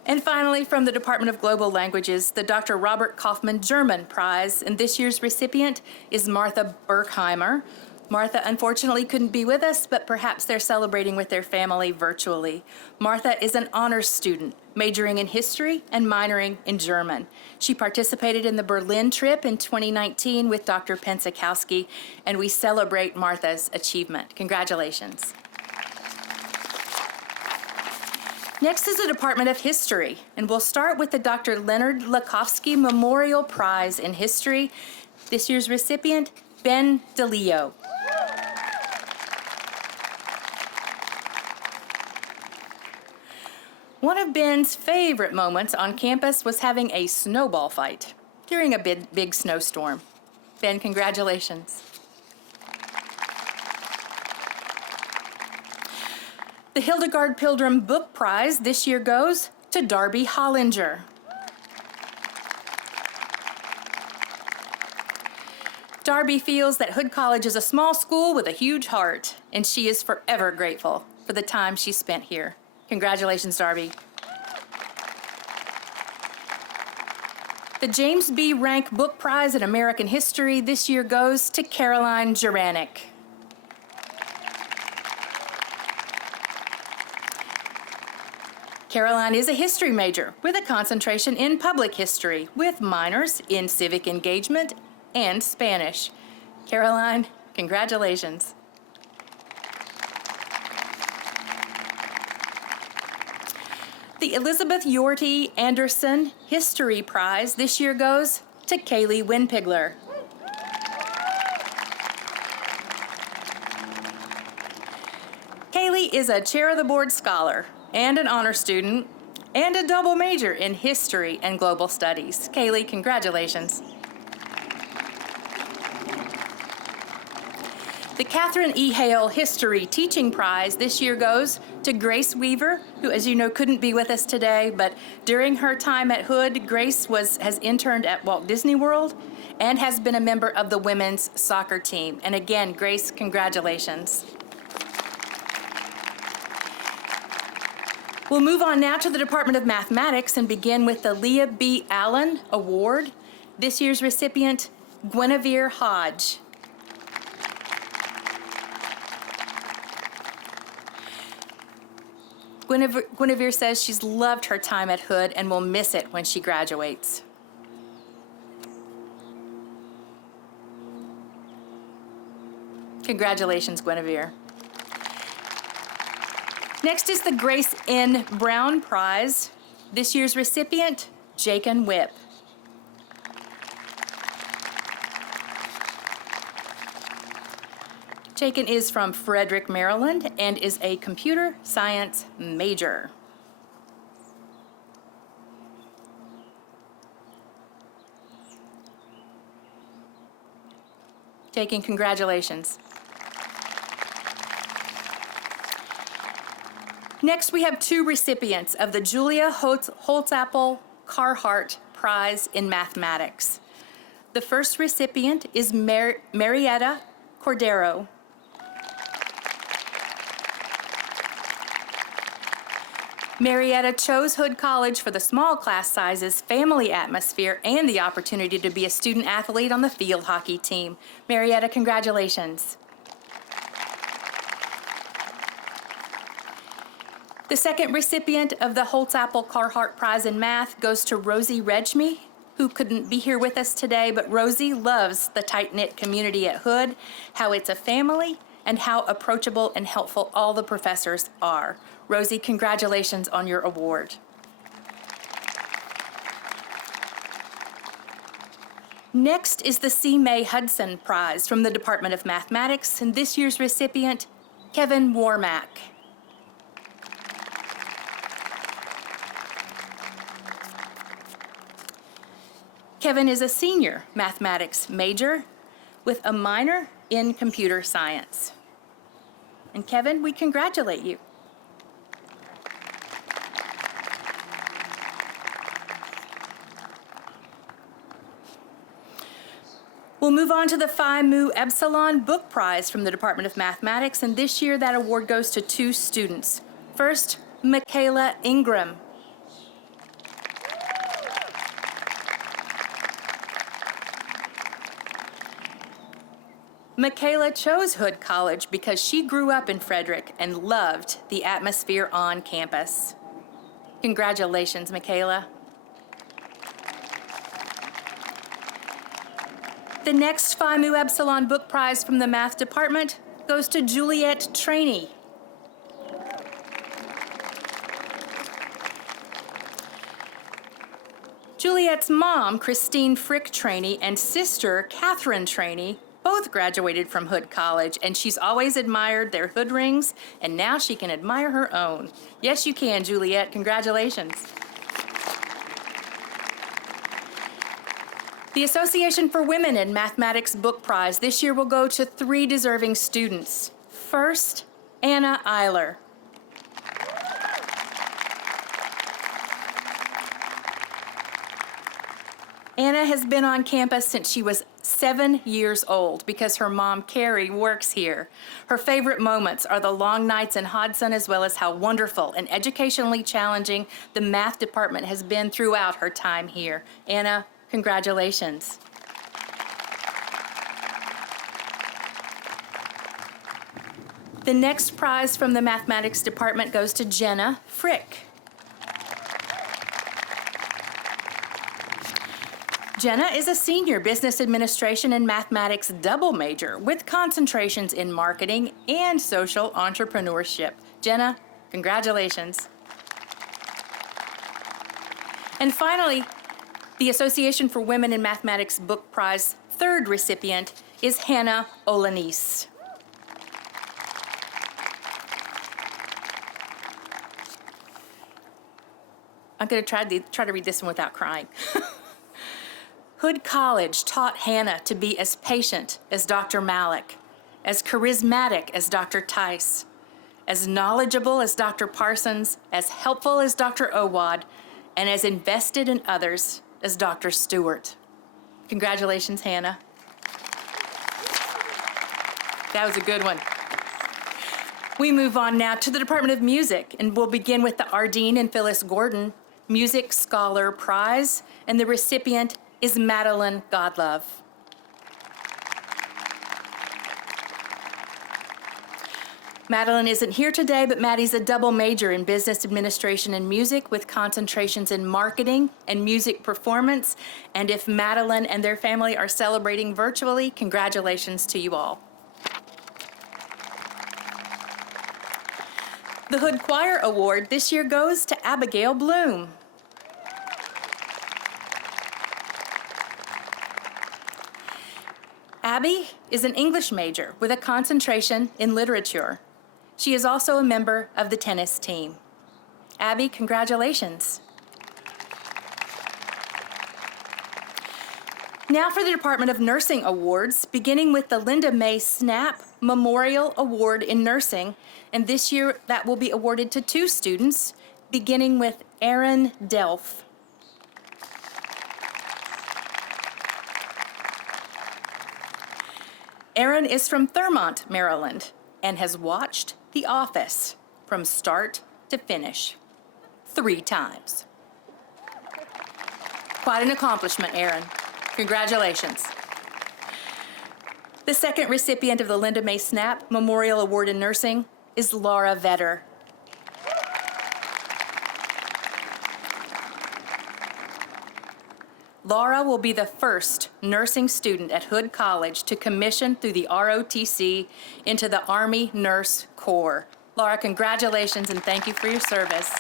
And finally, from the Department of Global Languages, the Dr. Robert Kaufman German Prize, and this year's recipient is Martha Berkheimer. Martha unfortunately couldn't be with us, but perhaps they're celebrating with their family virtually. Martha is an honors student, majoring in history and minoring in German. She participated in the Berlin trip in 2019 with Dr. Pensakowski, and we celebrate Martha's achievement. Congratulations. Next is the Department of History, and we'll start with the Dr. Leonard Lakofsky Memorial Prize in History. This year's recipient, Ben DeLeo. One of Ben's favorite moments on campus was having a snowball fight during a big snowstorm. Ben, congratulations. The Hildegard Pilgrim Book Prize this year goes to Darby Hollinger. Darby feels that Hood College is a small school with a huge heart, and she is forever grateful for the time she spent here. Congratulations, Darby. The James B. Rank Book Prize in American History this year goes to Caroline Juranic. Caroline is a history major with a concentration in public history, with minors in civic engagement and Spanish. Caroline, congratulations. The Elizabeth Yorty Anderson History Prize this year goes to Kaylee Winpigler. Kaylee is a Chair of the Board scholar and an honor student and a double major in history and global studies. Kaylee, congratulations. The Catherine E. Hale History Teaching Prize this year goes to Grace Weaver, who, as you know, couldn't be with us today, but during her time at Hood, Grace has interned at Walt Disney World and has been a member of the women's soccer team. And again, Grace, congratulations. We'll move on now to the Department of Mathematics and begin with the Leah B. Allen Award. This year's recipient, Guinevere Hodge. Guinevere says she's loved her time at Hood and will miss it when she graduates. Congratulations, Guinevere. Next is the Grace N. Brown Prize. This year's recipient, Jakin Whip. Jakin is from Frederick, Maryland, and is a computer science major. Jakin, congratulations. Next, we have two recipients of the Julia Holtzapfel Carhart Prize in Mathematics. The first recipient is Marietta Cordero. Marietta chose Hood College for the small class sizes, family atmosphere, and the opportunity to be a student athlete on the field hockey team. Marietta, congratulations. The second recipient of the Holtzapfel Carhart Prize in Math goes to Rosie Regme, who couldn't be here with us today, but Rosie loves the tight-knit community at Hood, how it's a family, and how approachable and helpful all the professors are. Rosie, congratulations on your award. Next is the C. May Hudson Prize from the Department of Mathematics, and this year's recipient, Kevin Warmack. Kevin is a senior mathematics major with a minor in computer science. And Kevin, we congratulate you. We'll move on to the Phi Mu Epsilon Book Prize from the Department of Mathematics, and this year that award goes to two students. First, Makayla Ingram. Makayla chose Hood College because she grew up in Frederick and loved the atmosphere on campus. Congratulations, Makayla. The next Phi Mu Epsilon Book Prize from the Math Department goes to Juliette Trainee. Juliette's mom, Christine Frick Trainee, and sister, Catherine Trainee, both graduated from Hood College, and she's always admired their hood rings, and now she can admire her own. Yes, you can, Juliette. Congratulations. The Association for Women in Mathematics Book Prize this year will go to 3 deserving students. First, Anna Eiler. Anna has been on campus since she was 7 years old because her mom, Carrie, works here. Her favorite moments are the long nights in Hodson, as well as how wonderful and educationally challenging the math department has been throughout her time here. Anna, congratulations. The next prize from the mathematics department goes to Jenna Frick. Jenna is a senior business administration and mathematics double major with concentrations in marketing and social entrepreneurship. Jenna, congratulations. And finally, the Association for Women in Mathematics Book Prize third recipient is Hannah Olanis. I'm going to try to read this one without crying. Hood College taught Hannah to be as patient as Dr. Malik, as charismatic as Dr. Tice, as knowledgeable as Dr. Parsons, as helpful as Dr. Owad, and as invested in others as Dr. Stewart. Congratulations, Hannah. That was a good one. We move on now to the Department of Music, and we'll begin with the Arden and Phyllis Gordon Music Scholar Prize, and the recipient is Madeline Godlove. Madeline isn't here today, but Maddie's a double major in business administration and music with concentrations in marketing and music performance. And if Madeline and their family are celebrating virtually, congratulations to you all. The Hood Choir Award this year goes to Abigail Bloom. Abby is an English major with a concentration in literature. She is also a member of the tennis team. Abby, congratulations. Now for the Department of Nursing Awards, beginning with the Linda May Snap Memorial Award in Nursing, and this year that will be awarded to 2 students, beginning with Erin Delph. Erin is from Thurmont, Maryland, and has watched The Office from start to finish 3 times. Quite an accomplishment, Erin. Congratulations. The second recipient of the Linda May Snap Memorial Award in Nursing is Laura Vetter. Laura will be the first nursing student at Hood College to commission through the ROTC into the Army Nurse Corps. Laura, congratulations and thank you for your service.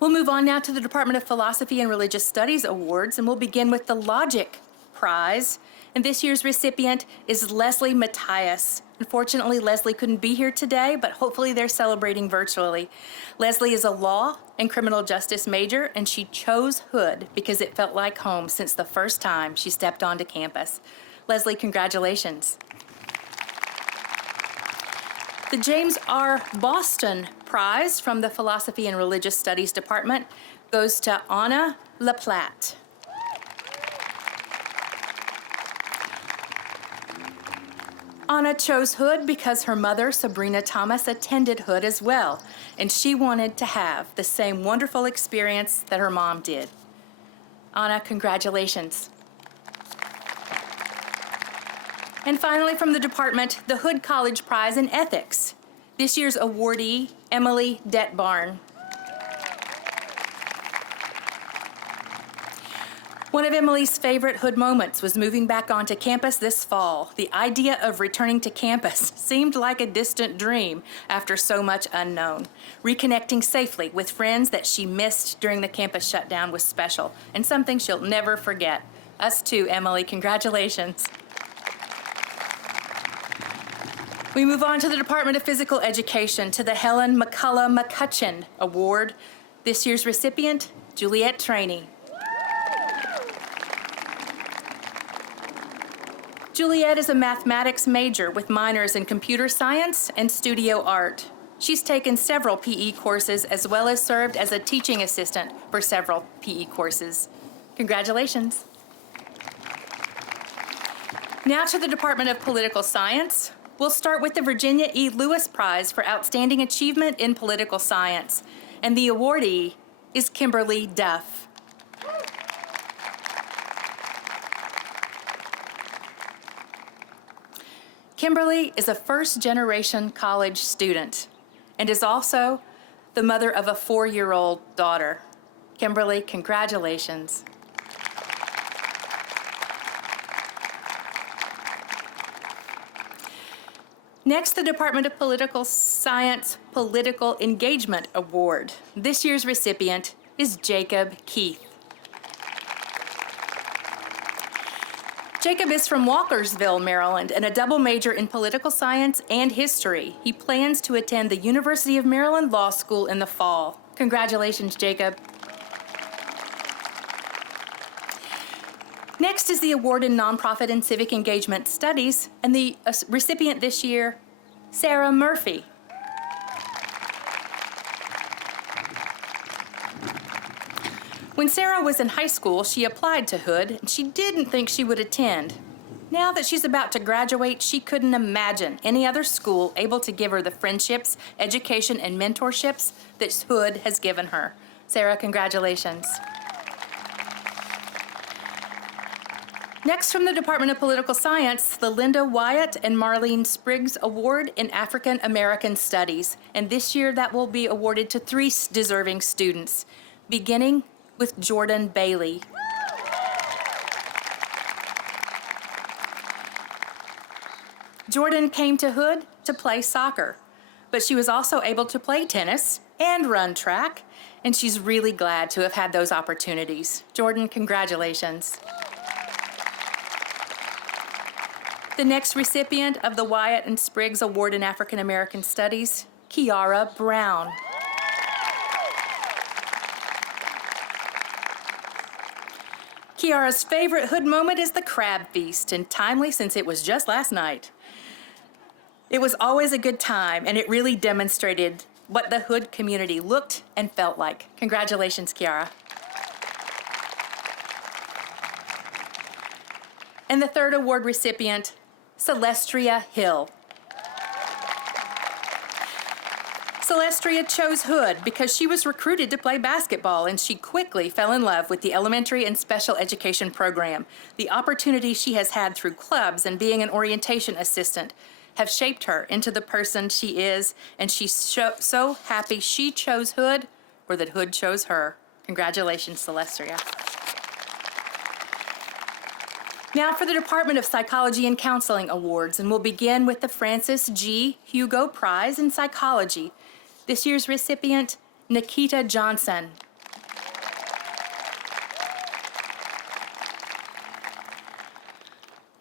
We'll move on now to the Department of Philosophy and Religious Studies Awards, and we'll begin with the Logic Prize. And this year's recipient is Leslie Matthias. Unfortunately, Leslie couldn't be here today, but hopefully they're celebrating virtually. Leslie is a law and criminal justice major, and she chose Hood because it felt like home since the first time she stepped onto campus. Leslie, congratulations. The James R. Boston Prize from the Philosophy and Religious Studies Department goes to Anna LaPlatte. Anna chose Hood because her mother, Sabrina Thomas, attended Hood as well, and she wanted to have the same wonderful experience that her mom did. Anna, congratulations. And finally, from the department, the Hood College Prize in Ethics. This year's awardee, Emily Det Barn. One of Emily's favorite Hood moments was moving back onto campus this fall. The idea of returning to campus seemed like a distant dream after so much unknown. Reconnecting safely with friends that she missed during the campus shutdown was special and something she'll never forget. Us too, Emily. Congratulations. We move on to the Department of Physical Education, to the Helen McCullough McCutcheon Award. This year's recipient, Juliette Trainee. Juliette is a mathematics major with minors in computer science and studio art. She's taken several PE courses as well as served as a teaching assistant for several PE courses. Congratulations. Now to the Department of Political Science. We'll start with the Virginia E. Lewis Prize for Outstanding Achievement in Political Science, and the awardee is Kimberly Duff. Kimberly is a first-generation college student and is also the mother of a 4-year-old daughter. Kimberly, congratulations. Next, the Department of Political Science Political Engagement Award. This year's recipient is Jacob Keith. Jacob is from Walkersville, Maryland, and a double major in political science and history. He plans to attend the University of Maryland Law School in the fall. Congratulations, Jacob. Next is the award in Nonprofit and Civic Engagement Studies, and the recipient this year, Sarah Murphy. When Sarah was in high school, she applied to Hood, and she didn't think she would attend. Now that she's about to graduate, she couldn't imagine any other school able to give her the friendships, education, and mentorships that Hood has given her. Sarah, congratulations. Next, from the Department of Political Science, the Linda Wyatt and Marlene Spriggs Award in African American Studies. And this year, that will be awarded to 3 deserving students, beginning with Jordan Bailey. Jordan came to Hood to play soccer, but she was also able to play tennis and run track, and she's really glad to have had those opportunities. Jordan, congratulations. The next recipient of the Wyatt and Spriggs Award in African American Studies, Kiara Brown. Kiara's favorite Hood moment is the crab feast, and timely since it was just last night. It was always a good time, and it really demonstrated what the Hood community looked and felt like. Congratulations, Kiara. And the third award recipient, Celestia Hill. Celestia chose Hood because she was recruited to play basketball, and she quickly fell in love with the elementary and special education program. The opportunities she has had through clubs and being an orientation assistant have shaped her into the person she is, and she's so happy she chose Hood, or that Hood chose her. Congratulations, Celestia. Now for the Department of Psychology and Counseling Awards, and we'll begin with the Francis G. Hugo Prize in Psychology. This year's recipient, Nikita Johnson.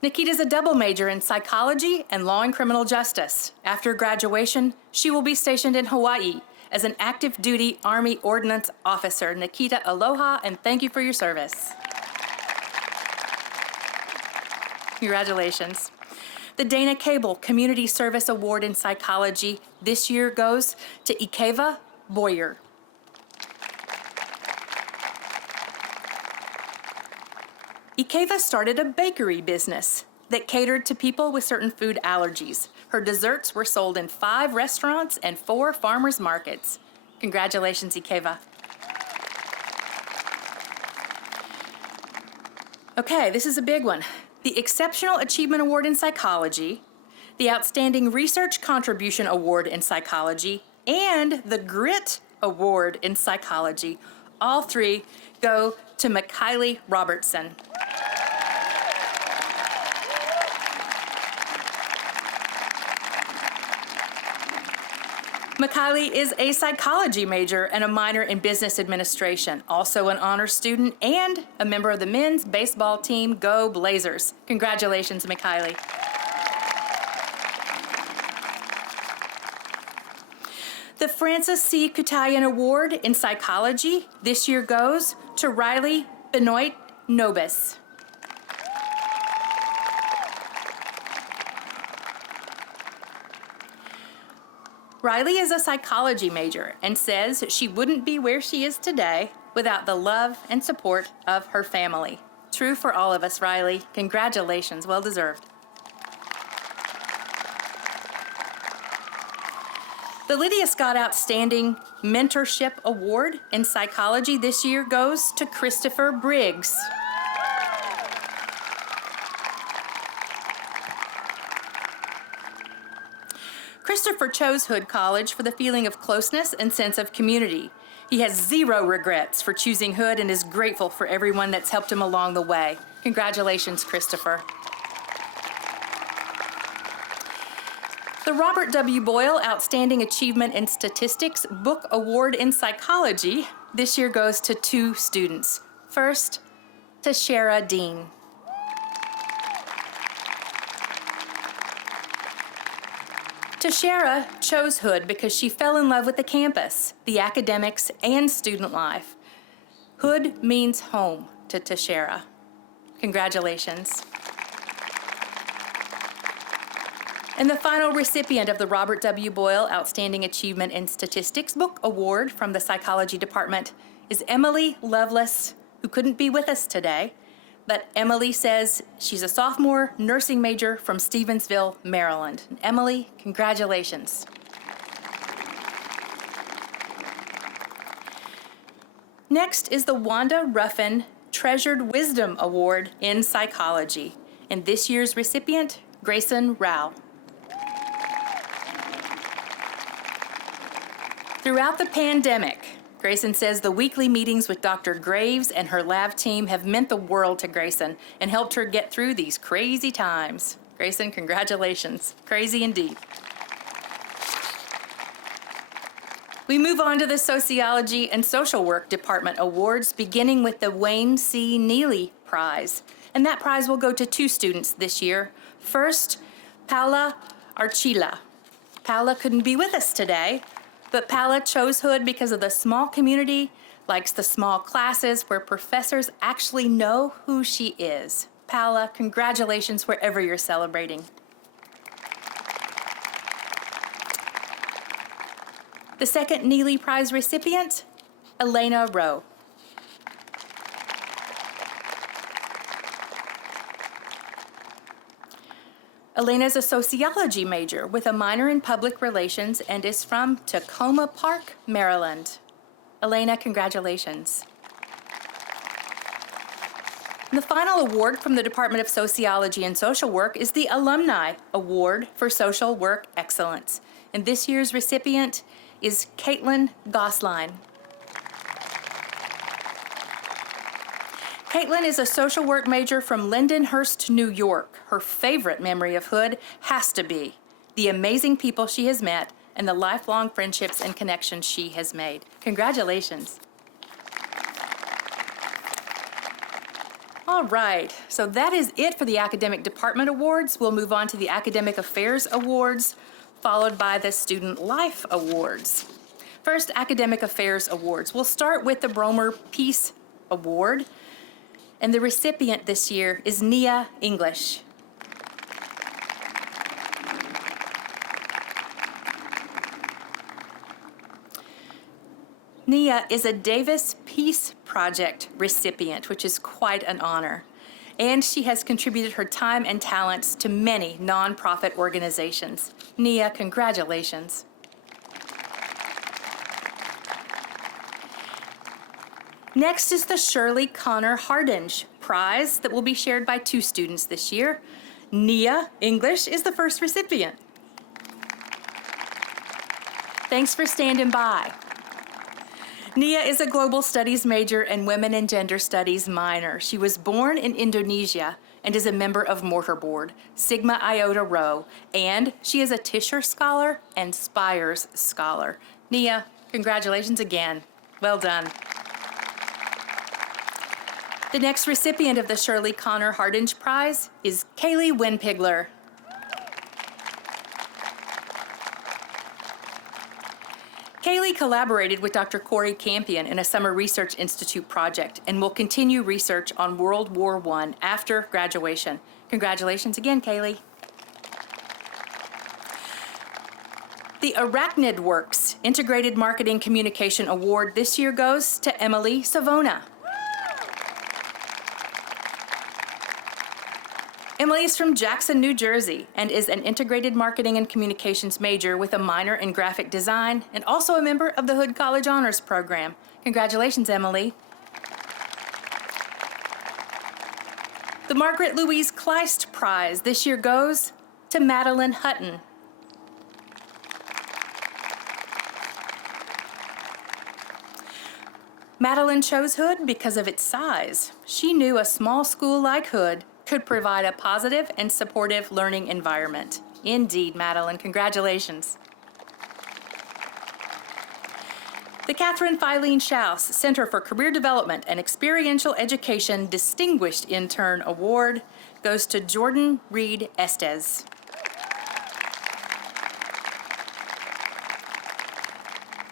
Nikita's a double major in psychology and law and criminal justice. After graduation, she will be stationed in Hawaii as an active duty Army Ordnance Officer. Nikita, aloha, and thank you for your service. Congratulations. The Dana Cable Community Service Award in Psychology this year goes to Ikeva Boyer. Ikeva started a bakery business that catered to people with certain food allergies. Her desserts were sold in 5 restaurants and 4 farmers markets. Congratulations, Ikeva. Okay, this is a big one. the Exceptional Achievement Award in Psychology, the Outstanding Research Contribution Award in Psychology, and the Grit Award in Psychology. All three go to Makayla Robertson. Makayla is a psychology major and a minor in business administration, also an honors student and a member of the men's baseball team, Go Blazers. Congratulations, Makayla. The Francis C. Kutayan Award in Psychology this year goes to Riley Benoit Nobis. Riley is a psychology major and says she wouldn't be where she is today without the love and support of her family. True for all of us, Riley. Congratulations, well deserved. The Lydia Scott Outstanding Mentorship Award in Psychology this year goes to Christopher Briggs. Christopher chose Hood College for the feeling of closeness and sense of community. He has zero regrets for choosing Hood and is grateful for everyone that's helped him along the way. Congratulations, Christopher. The Robert W. Boyle Outstanding Achievement in Statistics Book Award in Psychology this year goes to two students. First, Tashara Dean. Tashara chose Hood because she fell in love with the campus, the academics, and student life. Hood means home to Tashara. Congratulations. And the final recipient of the Robert W. Boyle Outstanding Achievement in Statistics Book Award from the Psychology Department is Emily Lovelace, who couldn't be with us today, but Emily says she's a sophomore nursing major from Stevensville, Maryland. And Emily, congratulations. Next is the Wanda Ruffin Treasured Wisdom Award in Psychology, and this year's recipient, Grayson Rao. Throughout the pandemic, Grayson says the weekly meetings with Dr. Graves and her lab team have meant the world to Grayson and helped her get through these crazy times. Grayson, congratulations. Crazy indeed. We move on to the Sociology and Social Work Department Awards, beginning with the Wayne C. Neely Prize. And that prize will go to two students this year. First, Paula Archila. Paula couldn't be with us today, but Paula chose Hood because of the small community, likes the small classes where professors actually know who she is. Paula, congratulations wherever you're celebrating. The second Neely Prize recipient, Elena Rowe. Elena is a sociology major with a minor in public relations and is from Tacoma Park, Maryland. Elena, congratulations. The final award from the Department of Sociology and Social Work is the Alumni Award for Social Work Excellence. And this year's recipient is Caitlin Gosline. Caitlin is a social work major from Lindenhurst, New York. Her favorite memory of Hood has to be the amazing people she has met and the lifelong friendships and connections she has made. Congratulations. All right, so that is it for the Academic Department Awards. We'll move on to the Academic Affairs Awards, followed by the Student Life Awards. First, Academic Affairs Awards. We'll start with the Bromer Peace Award. And the recipient this year is Nia English. Nia is a Davis Peace Project recipient, which is quite an honor. And she has contributed her time and talents to many nonprofit organizations. Nia, congratulations. Next is the Shirley Connor Hardinge prize that will be shared by 2 students this year. Nia English is the first recipient. Thanks for standing by. Nia is a global studies major and women and gender studies minor. She was born in Indonesia and is a member of Mortarboard, Sigma Iota Rho, and she is a Tischer Scholar and Spires Scholar. Nia, congratulations again. Well done. The next recipient of the Shirley Connor Hardinge Prize is Kaylee Winpigler. Kaylee collaborated with Dr. Corey Campion in a Summer Research Institute project and will continue research on World War I after graduation. Congratulations again, Kaylee. The Arachnid Works Integrated Marketing Communication Award this year goes to Emily Savona. Emily is from Jackson, New Jersey, and is an integrated marketing and communications major with a minor in graphic design and also a member of the Hood College Honors Program. Congratulations, Emily. The Margaret Louise Kleist Prize this year goes to Madeline Hutton. Madeline chose Hood because of its size. She knew a small school like Hood could provide a positive and supportive learning environment. Indeed, Madeline, congratulations. The Catherine Filene Schaus Center for Career Development and Experiential Education Distinguished Intern Award goes to Jordan Reed Estes.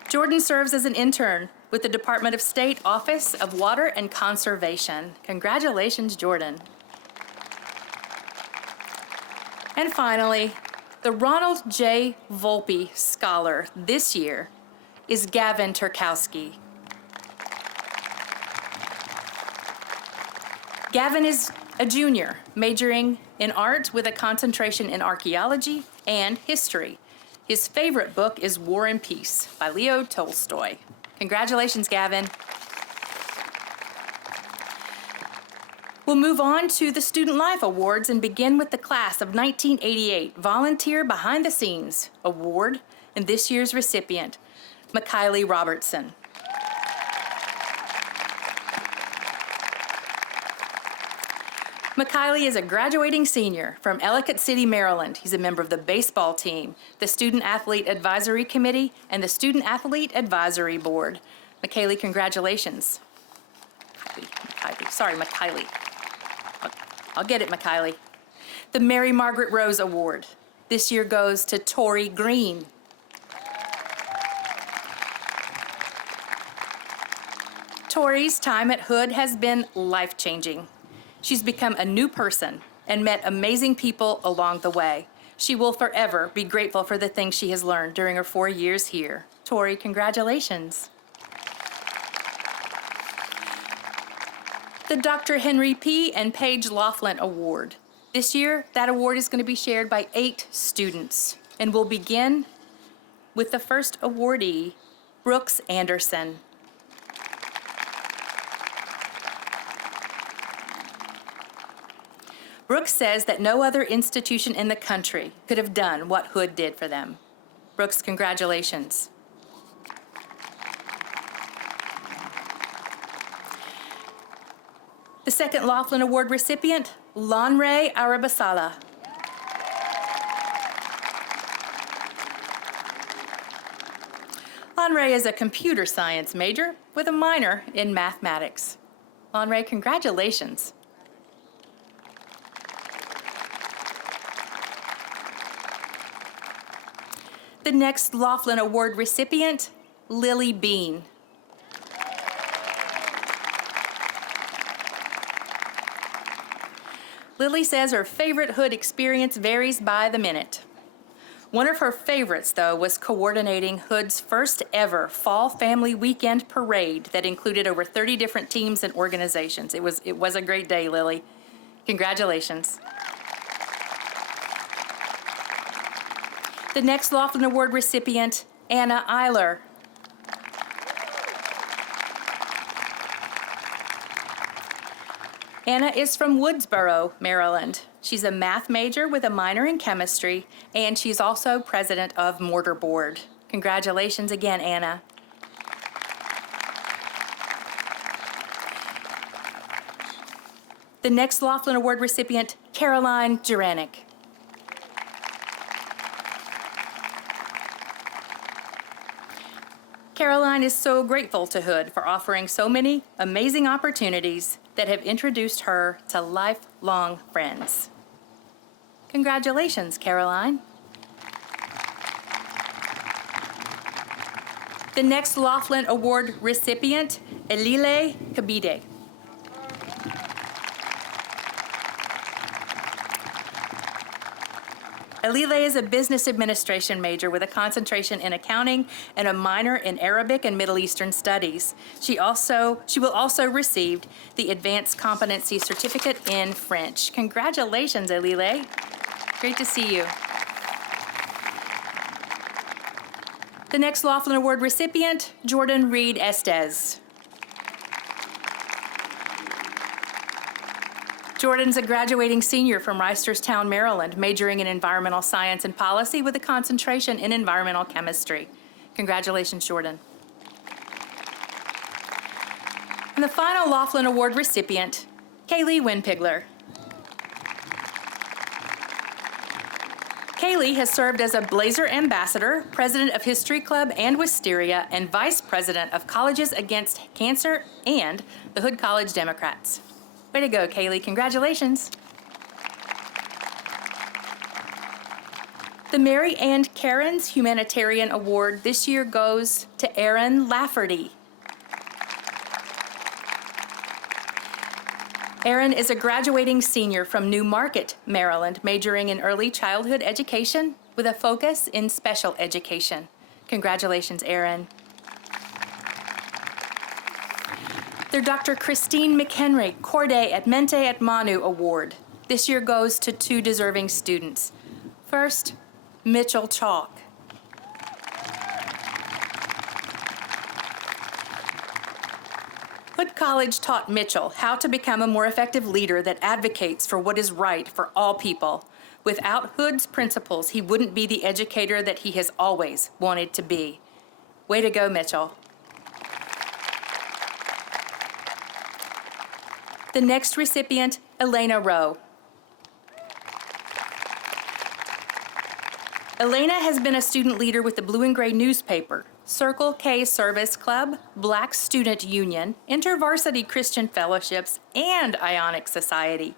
Jordan serves as an intern with the Department of State Office of Water and Conservation. Congratulations, Jordan. And finally, the Ronald J. Volpe Scholar this year is Gavin Turkowski. Gavin is a junior, majoring in art with a concentration in archaeology and history. His favorite book is War and Peace by Leo Tolstoy. Congratulations, Gavin. We'll move on to the Student Life Awards and begin with the Class of 1988 Volunteer Behind the Scenes Award and this year's recipient, Makayla Robertson. Makayla is a graduating senior from Ellicott City, Maryland. He's a member of the baseball team, the Student Athlete Advisory Committee, and the Student Athlete Advisory Board. Makayla, congratulations. Makayla. I'll get it, Makayla. The Mary Margaret Rose Award this year goes to Tori Green. Tori's time at Hood has been life-changing. She's become a new person and met amazing people along the way. She will forever be grateful for the things she has learned during her 4 years here. Tori, congratulations. The Dr. Henry P. and Paige Laughlin Award. This year, that award is going to be shared by 8 students. And we'll begin with the first awardee, Brooks Anderson. Brooks says that no other institution in the country could have done what Hood did for them. Brooks, congratulations. The second Laughlin Award recipient, Lanre Arabasala. Lanre is a computer science major with a minor in mathematics. Lanre, congratulations. The next Laughlin Award recipient, Lily Bean. Lily says her favorite Hood experience varies by the minute. One of her favorites, though, was coordinating Hood's first ever Fall Family Weekend Parade that included over 30 different teams and organizations. It was a great day, Lily. Congratulations. The next Laughlin Award recipient, Anna Eiler. Anna is from Woodsboro, Maryland. She's a math major with a minor in chemistry, and she's also president of Mortar Board. Congratulations again, Anna. The next Laughlin Award recipient, Caroline Juranic. Caroline is so grateful to Hood for offering so many amazing opportunities that have introduced her to lifelong friends. Congratulations, Caroline. The next Laughlin Award recipient, Elile Kabide. Elile is a business administration major with a concentration in accounting and a minor in Arabic and Middle Eastern studies. She will also receive the Advanced Competency Certificate in French. Congratulations, Elile. Great to see you. The next Laughlin Award recipient, Jordan Reed Estes. Jordan's a graduating senior from Reisterstown, Maryland, majoring in environmental science and policy with a concentration in environmental chemistry. Congratulations, Jordan. And the final Laughlin Award recipient, Kaylee Winpigler. Kaylee has served as a Blazer Ambassador, President of History Club and Wisteria, and Vice President of Colleges Against Cancer and the Hood College Democrats. Way to go, Kaylee. Congratulations. The Mary and Karen's Humanitarian Award this year goes to Erin Lafferty. Erin is a graduating senior from New Market, Maryland, majoring in early childhood education with a focus in special education. Congratulations, Erin. The Dr. Christine McHenry Corday at Mente at Manu Award this year goes to two deserving students. First, Mitchell Chalk. Hood College taught Mitchell how to become a more effective leader that advocates for what is right for all people. Without Hood's principles, he wouldn't be the educator that he has always wanted to be. Way to go, Mitchell. The next recipient, Elena Rowe. Elena has been a student leader with the Blue and Gray newspaper, Circle K Service Club, Black Student Union, InterVarsity Christian Fellowships, and Ionic Society.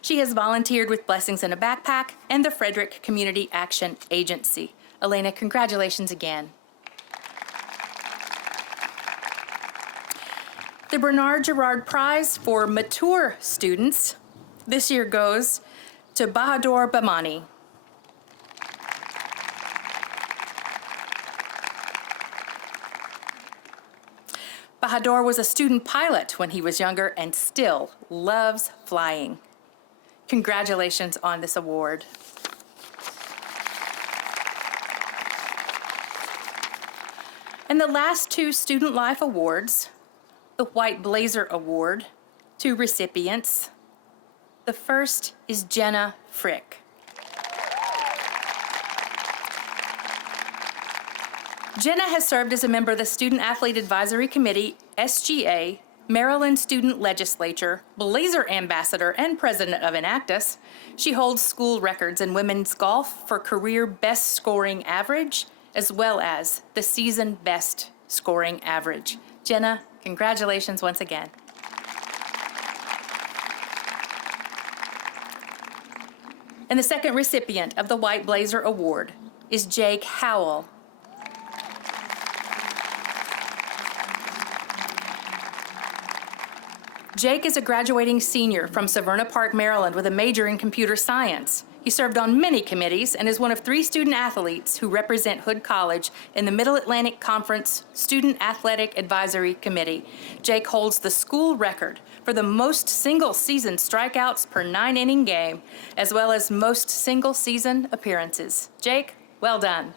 She has volunteered with Blessings in a Backpack and the Frederick Community Action Agency. Elena, congratulations again. The Bernard Gerard Prize for Mature Students this year goes to Bahadur Bamani. Bahadur was a student pilot when he was younger and still loves flying. Congratulations on this award. And the last two Student Life Awards, the White Blazer Award, two recipients. The first is Jenna Frick. Jenna has served as a member of the Student Athlete Advisory Committee, SGA, Maryland Student Legislature, Blazer Ambassador, and President of Enactus. She holds school records in women's golf for career best scoring average, as well as the season best scoring average. Jenna, congratulations once again. And the second recipient of the White Blazer Award is Jake Howell. Jake is a graduating senior from Severna Park, Maryland, with a major in computer science. He served on many committees and is one of 3 student athletes who represent Hood College in the Middle Atlantic Conference Student Athletic Advisory Committee. Jake holds the school record for the most single-season strikeouts per 9-inning game, as well as most single-season appearances. Jake, well done.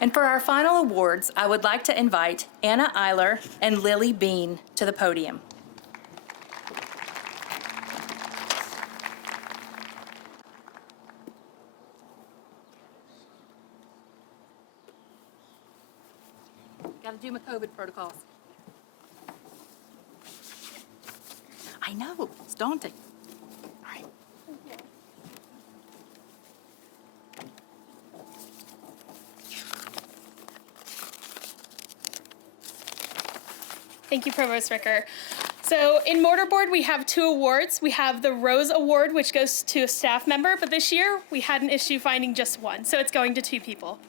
And for our final awards, I would like to invite Anna Eiler and Lily Bean to the podium. Gotta do my COVID protocols. I know, it's daunting. All right. Thank you, Provost Ricker. So in Mortarboard, we have 2 awards. We have the Rose Award, which goes to a staff member, but this year we had an issue finding just one, so it's going to 2 people.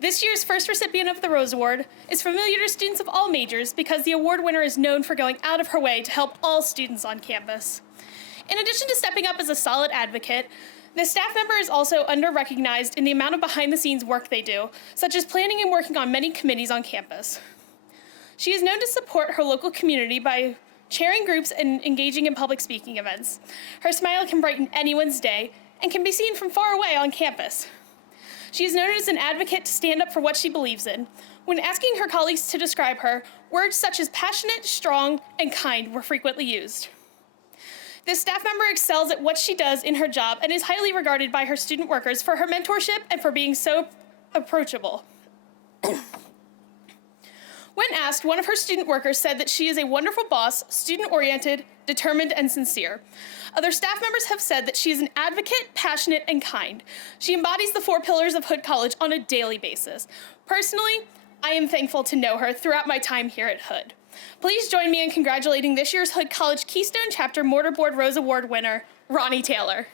This year's first recipient of the Rose Award is familiar to students of all majors because the award winner is known for going out of her way to help all students on campus. In addition to stepping up as a solid advocate, this staff member is also under-recognized in the amount of behind-the-scenes work they do, such as planning and working on many committees on campus. She is known to support her local community by chairing groups and engaging in public speaking events. Her smile can brighten anyone's day and can be seen from far away on campus. She is known as an advocate to stand up for what she believes in. When asking her colleagues to describe her, words such as passionate, strong, and kind were frequently used. This staff member excels at what she does in her job and is highly regarded by her student workers for her mentorship and for being so approachable. When asked, one of her student workers said that she is a wonderful boss, student-oriented, determined, and sincere. Other staff members have said that she is an advocate, passionate, and kind. She embodies the 4 pillars of Hood College on a daily basis. Personally, I am thankful to know her throughout my time here at Hood. Please join me in congratulating this year's Hood College Keystone Chapter Mortarboard Rose Award winner, Ronnie Taylor.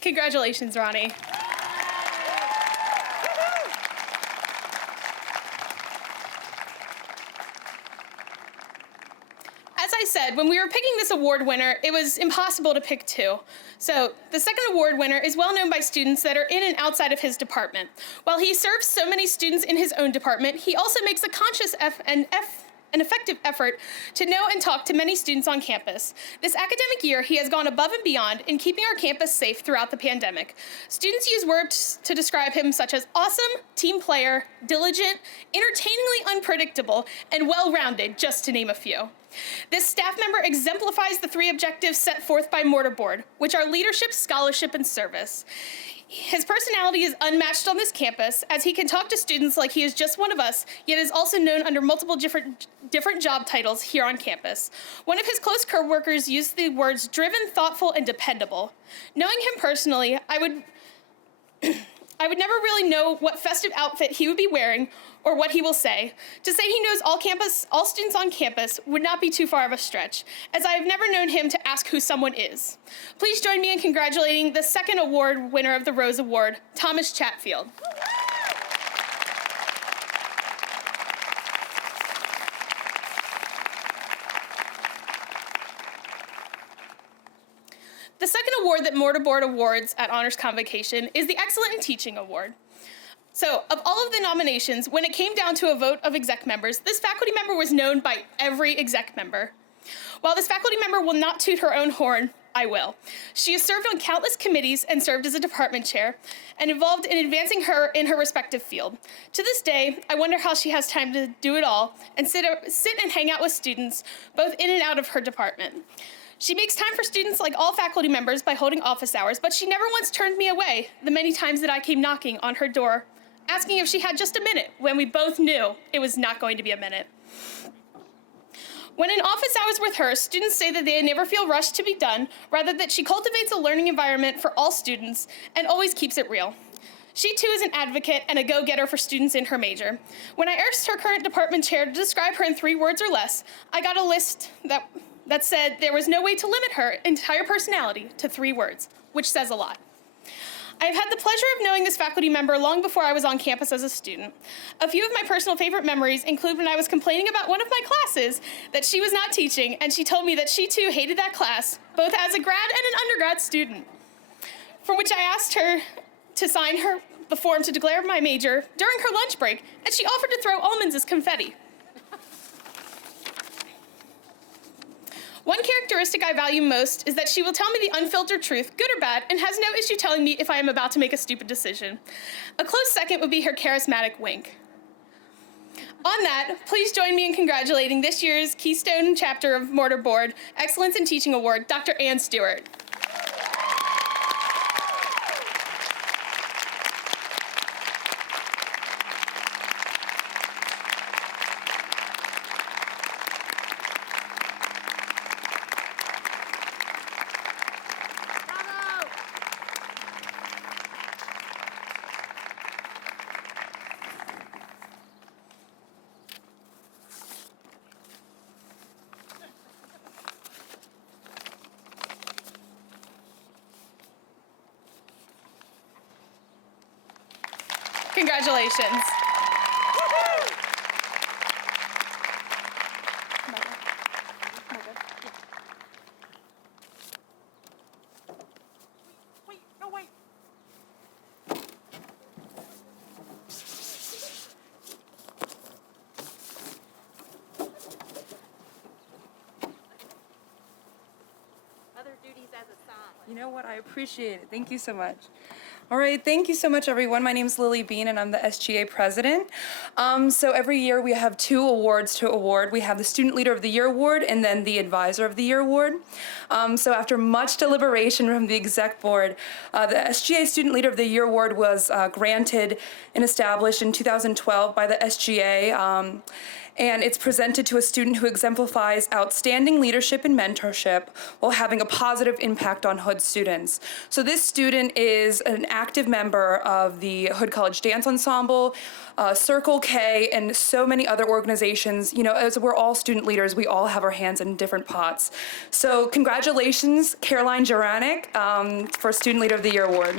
Congratulations, Ronnie. As I said, when we were picking this award winner, it was impossible to pick 2. So the second award winner is well known by students that are in and outside of his department. While he serves so many students in his own department, he also makes a conscious an effective effort to know and talk to many students on campus. This academic year, he has gone above and beyond in keeping our campus safe throughout the pandemic. Students use words to describe him such as awesome, team player, diligent, entertainingly unpredictable, and well-rounded, just to name a few. This staff member exemplifies the 3 objectives set forth by Mortarboard, which are leadership, scholarship, and service. His personality is unmatched on this campus, as he can talk to students like he is just one of us, yet is also known under multiple different job titles here on campus. One of his close co-workers used the words driven, thoughtful, and dependable. Knowing him personally, I would never really know what festive outfit he would be wearing or what he will say. To say he knows all students on campus would not be too far of a stretch, as I have never known him to ask who someone is. Please join me in congratulating the second award winner of the Rose Award, Thomas Chatfield. The second award that Mortarboard awards at Honors Convocation is the Excellent in Teaching Award. So, of all of the nominations, when it came down to a vote of exec members, this faculty member was known by every exec member. While this faculty member will not toot her own horn, I will. She has served on countless committees and served as a department chair and involved in advancing her in her respective field. To this day, I wonder how she has time to do it all and sit and hang out with students, both in and out of her department. She makes time for students like all faculty members by holding office hours, but she never once turned me away the many times that I came knocking on her door, asking if she had just a minute, when we both knew it was not going to be a minute. When in office hours with her, students say that they never feel rushed to be done, rather that she cultivates a learning environment for all students and always keeps it real. She too is an advocate and a go-getter for students in her major. When I asked her current department chair to describe her in 3 words or less, I got a list that said there was no way to limit her entire personality to 3 words, which says a lot. I've had the pleasure of knowing this faculty member long before I was on campus as a student. A few of my personal favorite memories include when I was complaining about one of my classes that she was not teaching, and she told me that she too hated that class, both as a grad and an undergrad student, for which I asked her to sign the form to declare my major during her lunch break, and she offered to throw almonds as confetti. One characteristic I value most is that she will tell me the unfiltered truth, good or bad, and has no issue telling me if I am about to make a stupid decision. A close second would be her charismatic wink. On that, please join me in congratulating this year's Keystone Chapter of Mortar Board Excellence in Teaching Award, Dr. Ann Stewart. Congratulations. You know what? I appreciate it. Thank you so much. All right, thank you so much, everyone. My name is Lily Bean, and I'm the SGA president. So every year we have 2 awards to award. We have the Student Leader of the Year award and then the Advisor of the Year award. So after much deliberation from the exec board, the SGA Student Leader of the Year award was granted and established in 2012 by the SGA. And it's presented to a student who exemplifies outstanding leadership and mentorship while having a positive impact on Hood students. So this student is an active member of the Hood College Dance Ensemble, Circle K, and so many other organizations. You know, as we're all student leaders, we all have our hands in different pots. So congratulations, Caroline Jaranek, for Student Leader of the Year award.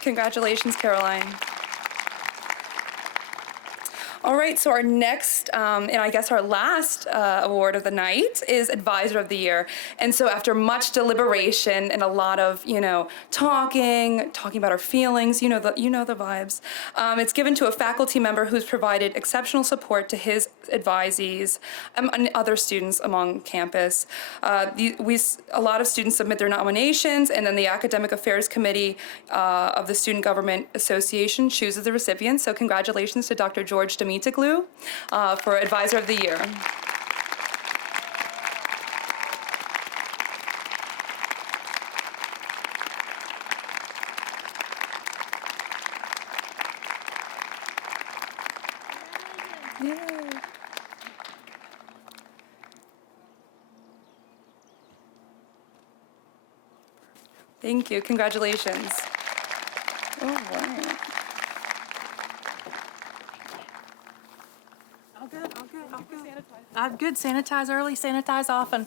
Congratulations, Caroline. All right, so our next, and I guess our last award of the night is Advisor of the Year. And so after much deliberation and a lot of, talking about our feelings, you know the vibes, it's given to a faculty member who's provided exceptional support to his advisees and other students among campus. A lot of students submit their nominations, and then the Academic Affairs Committee of the Student Government Association chooses the recipient. So congratulations to Dr. George Demitoglu for Advisor of the Year. Yay. Thank you. Congratulations. All right. I'm good. Sanitize early, sanitize often.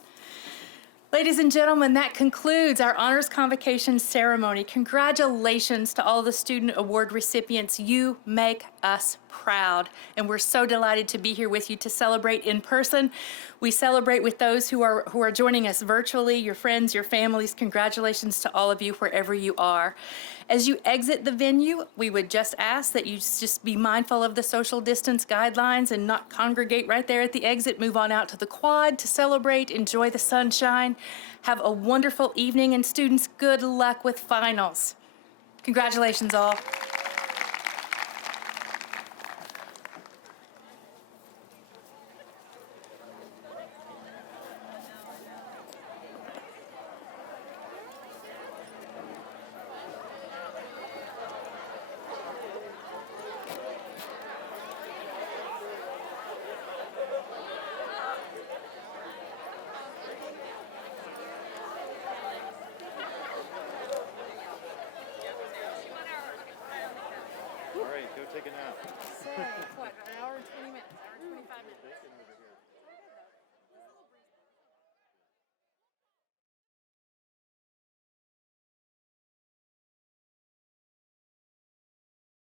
Ladies and gentlemen, that concludes our Honors Convocation Ceremony. Congratulations to all the student award recipients. You make us proud, and we're so delighted to be here with you to celebrate in person. We celebrate with those who are joining us virtually, your friends, your families. Congratulations to all of you wherever you are. As you exit the venue, we would just ask that you just be mindful of the social distance guidelines and not congregate right there at the exit. Move on out to the quad to celebrate, enjoy the sunshine. Have a wonderful evening, and students, good luck with finals. Congratulations all.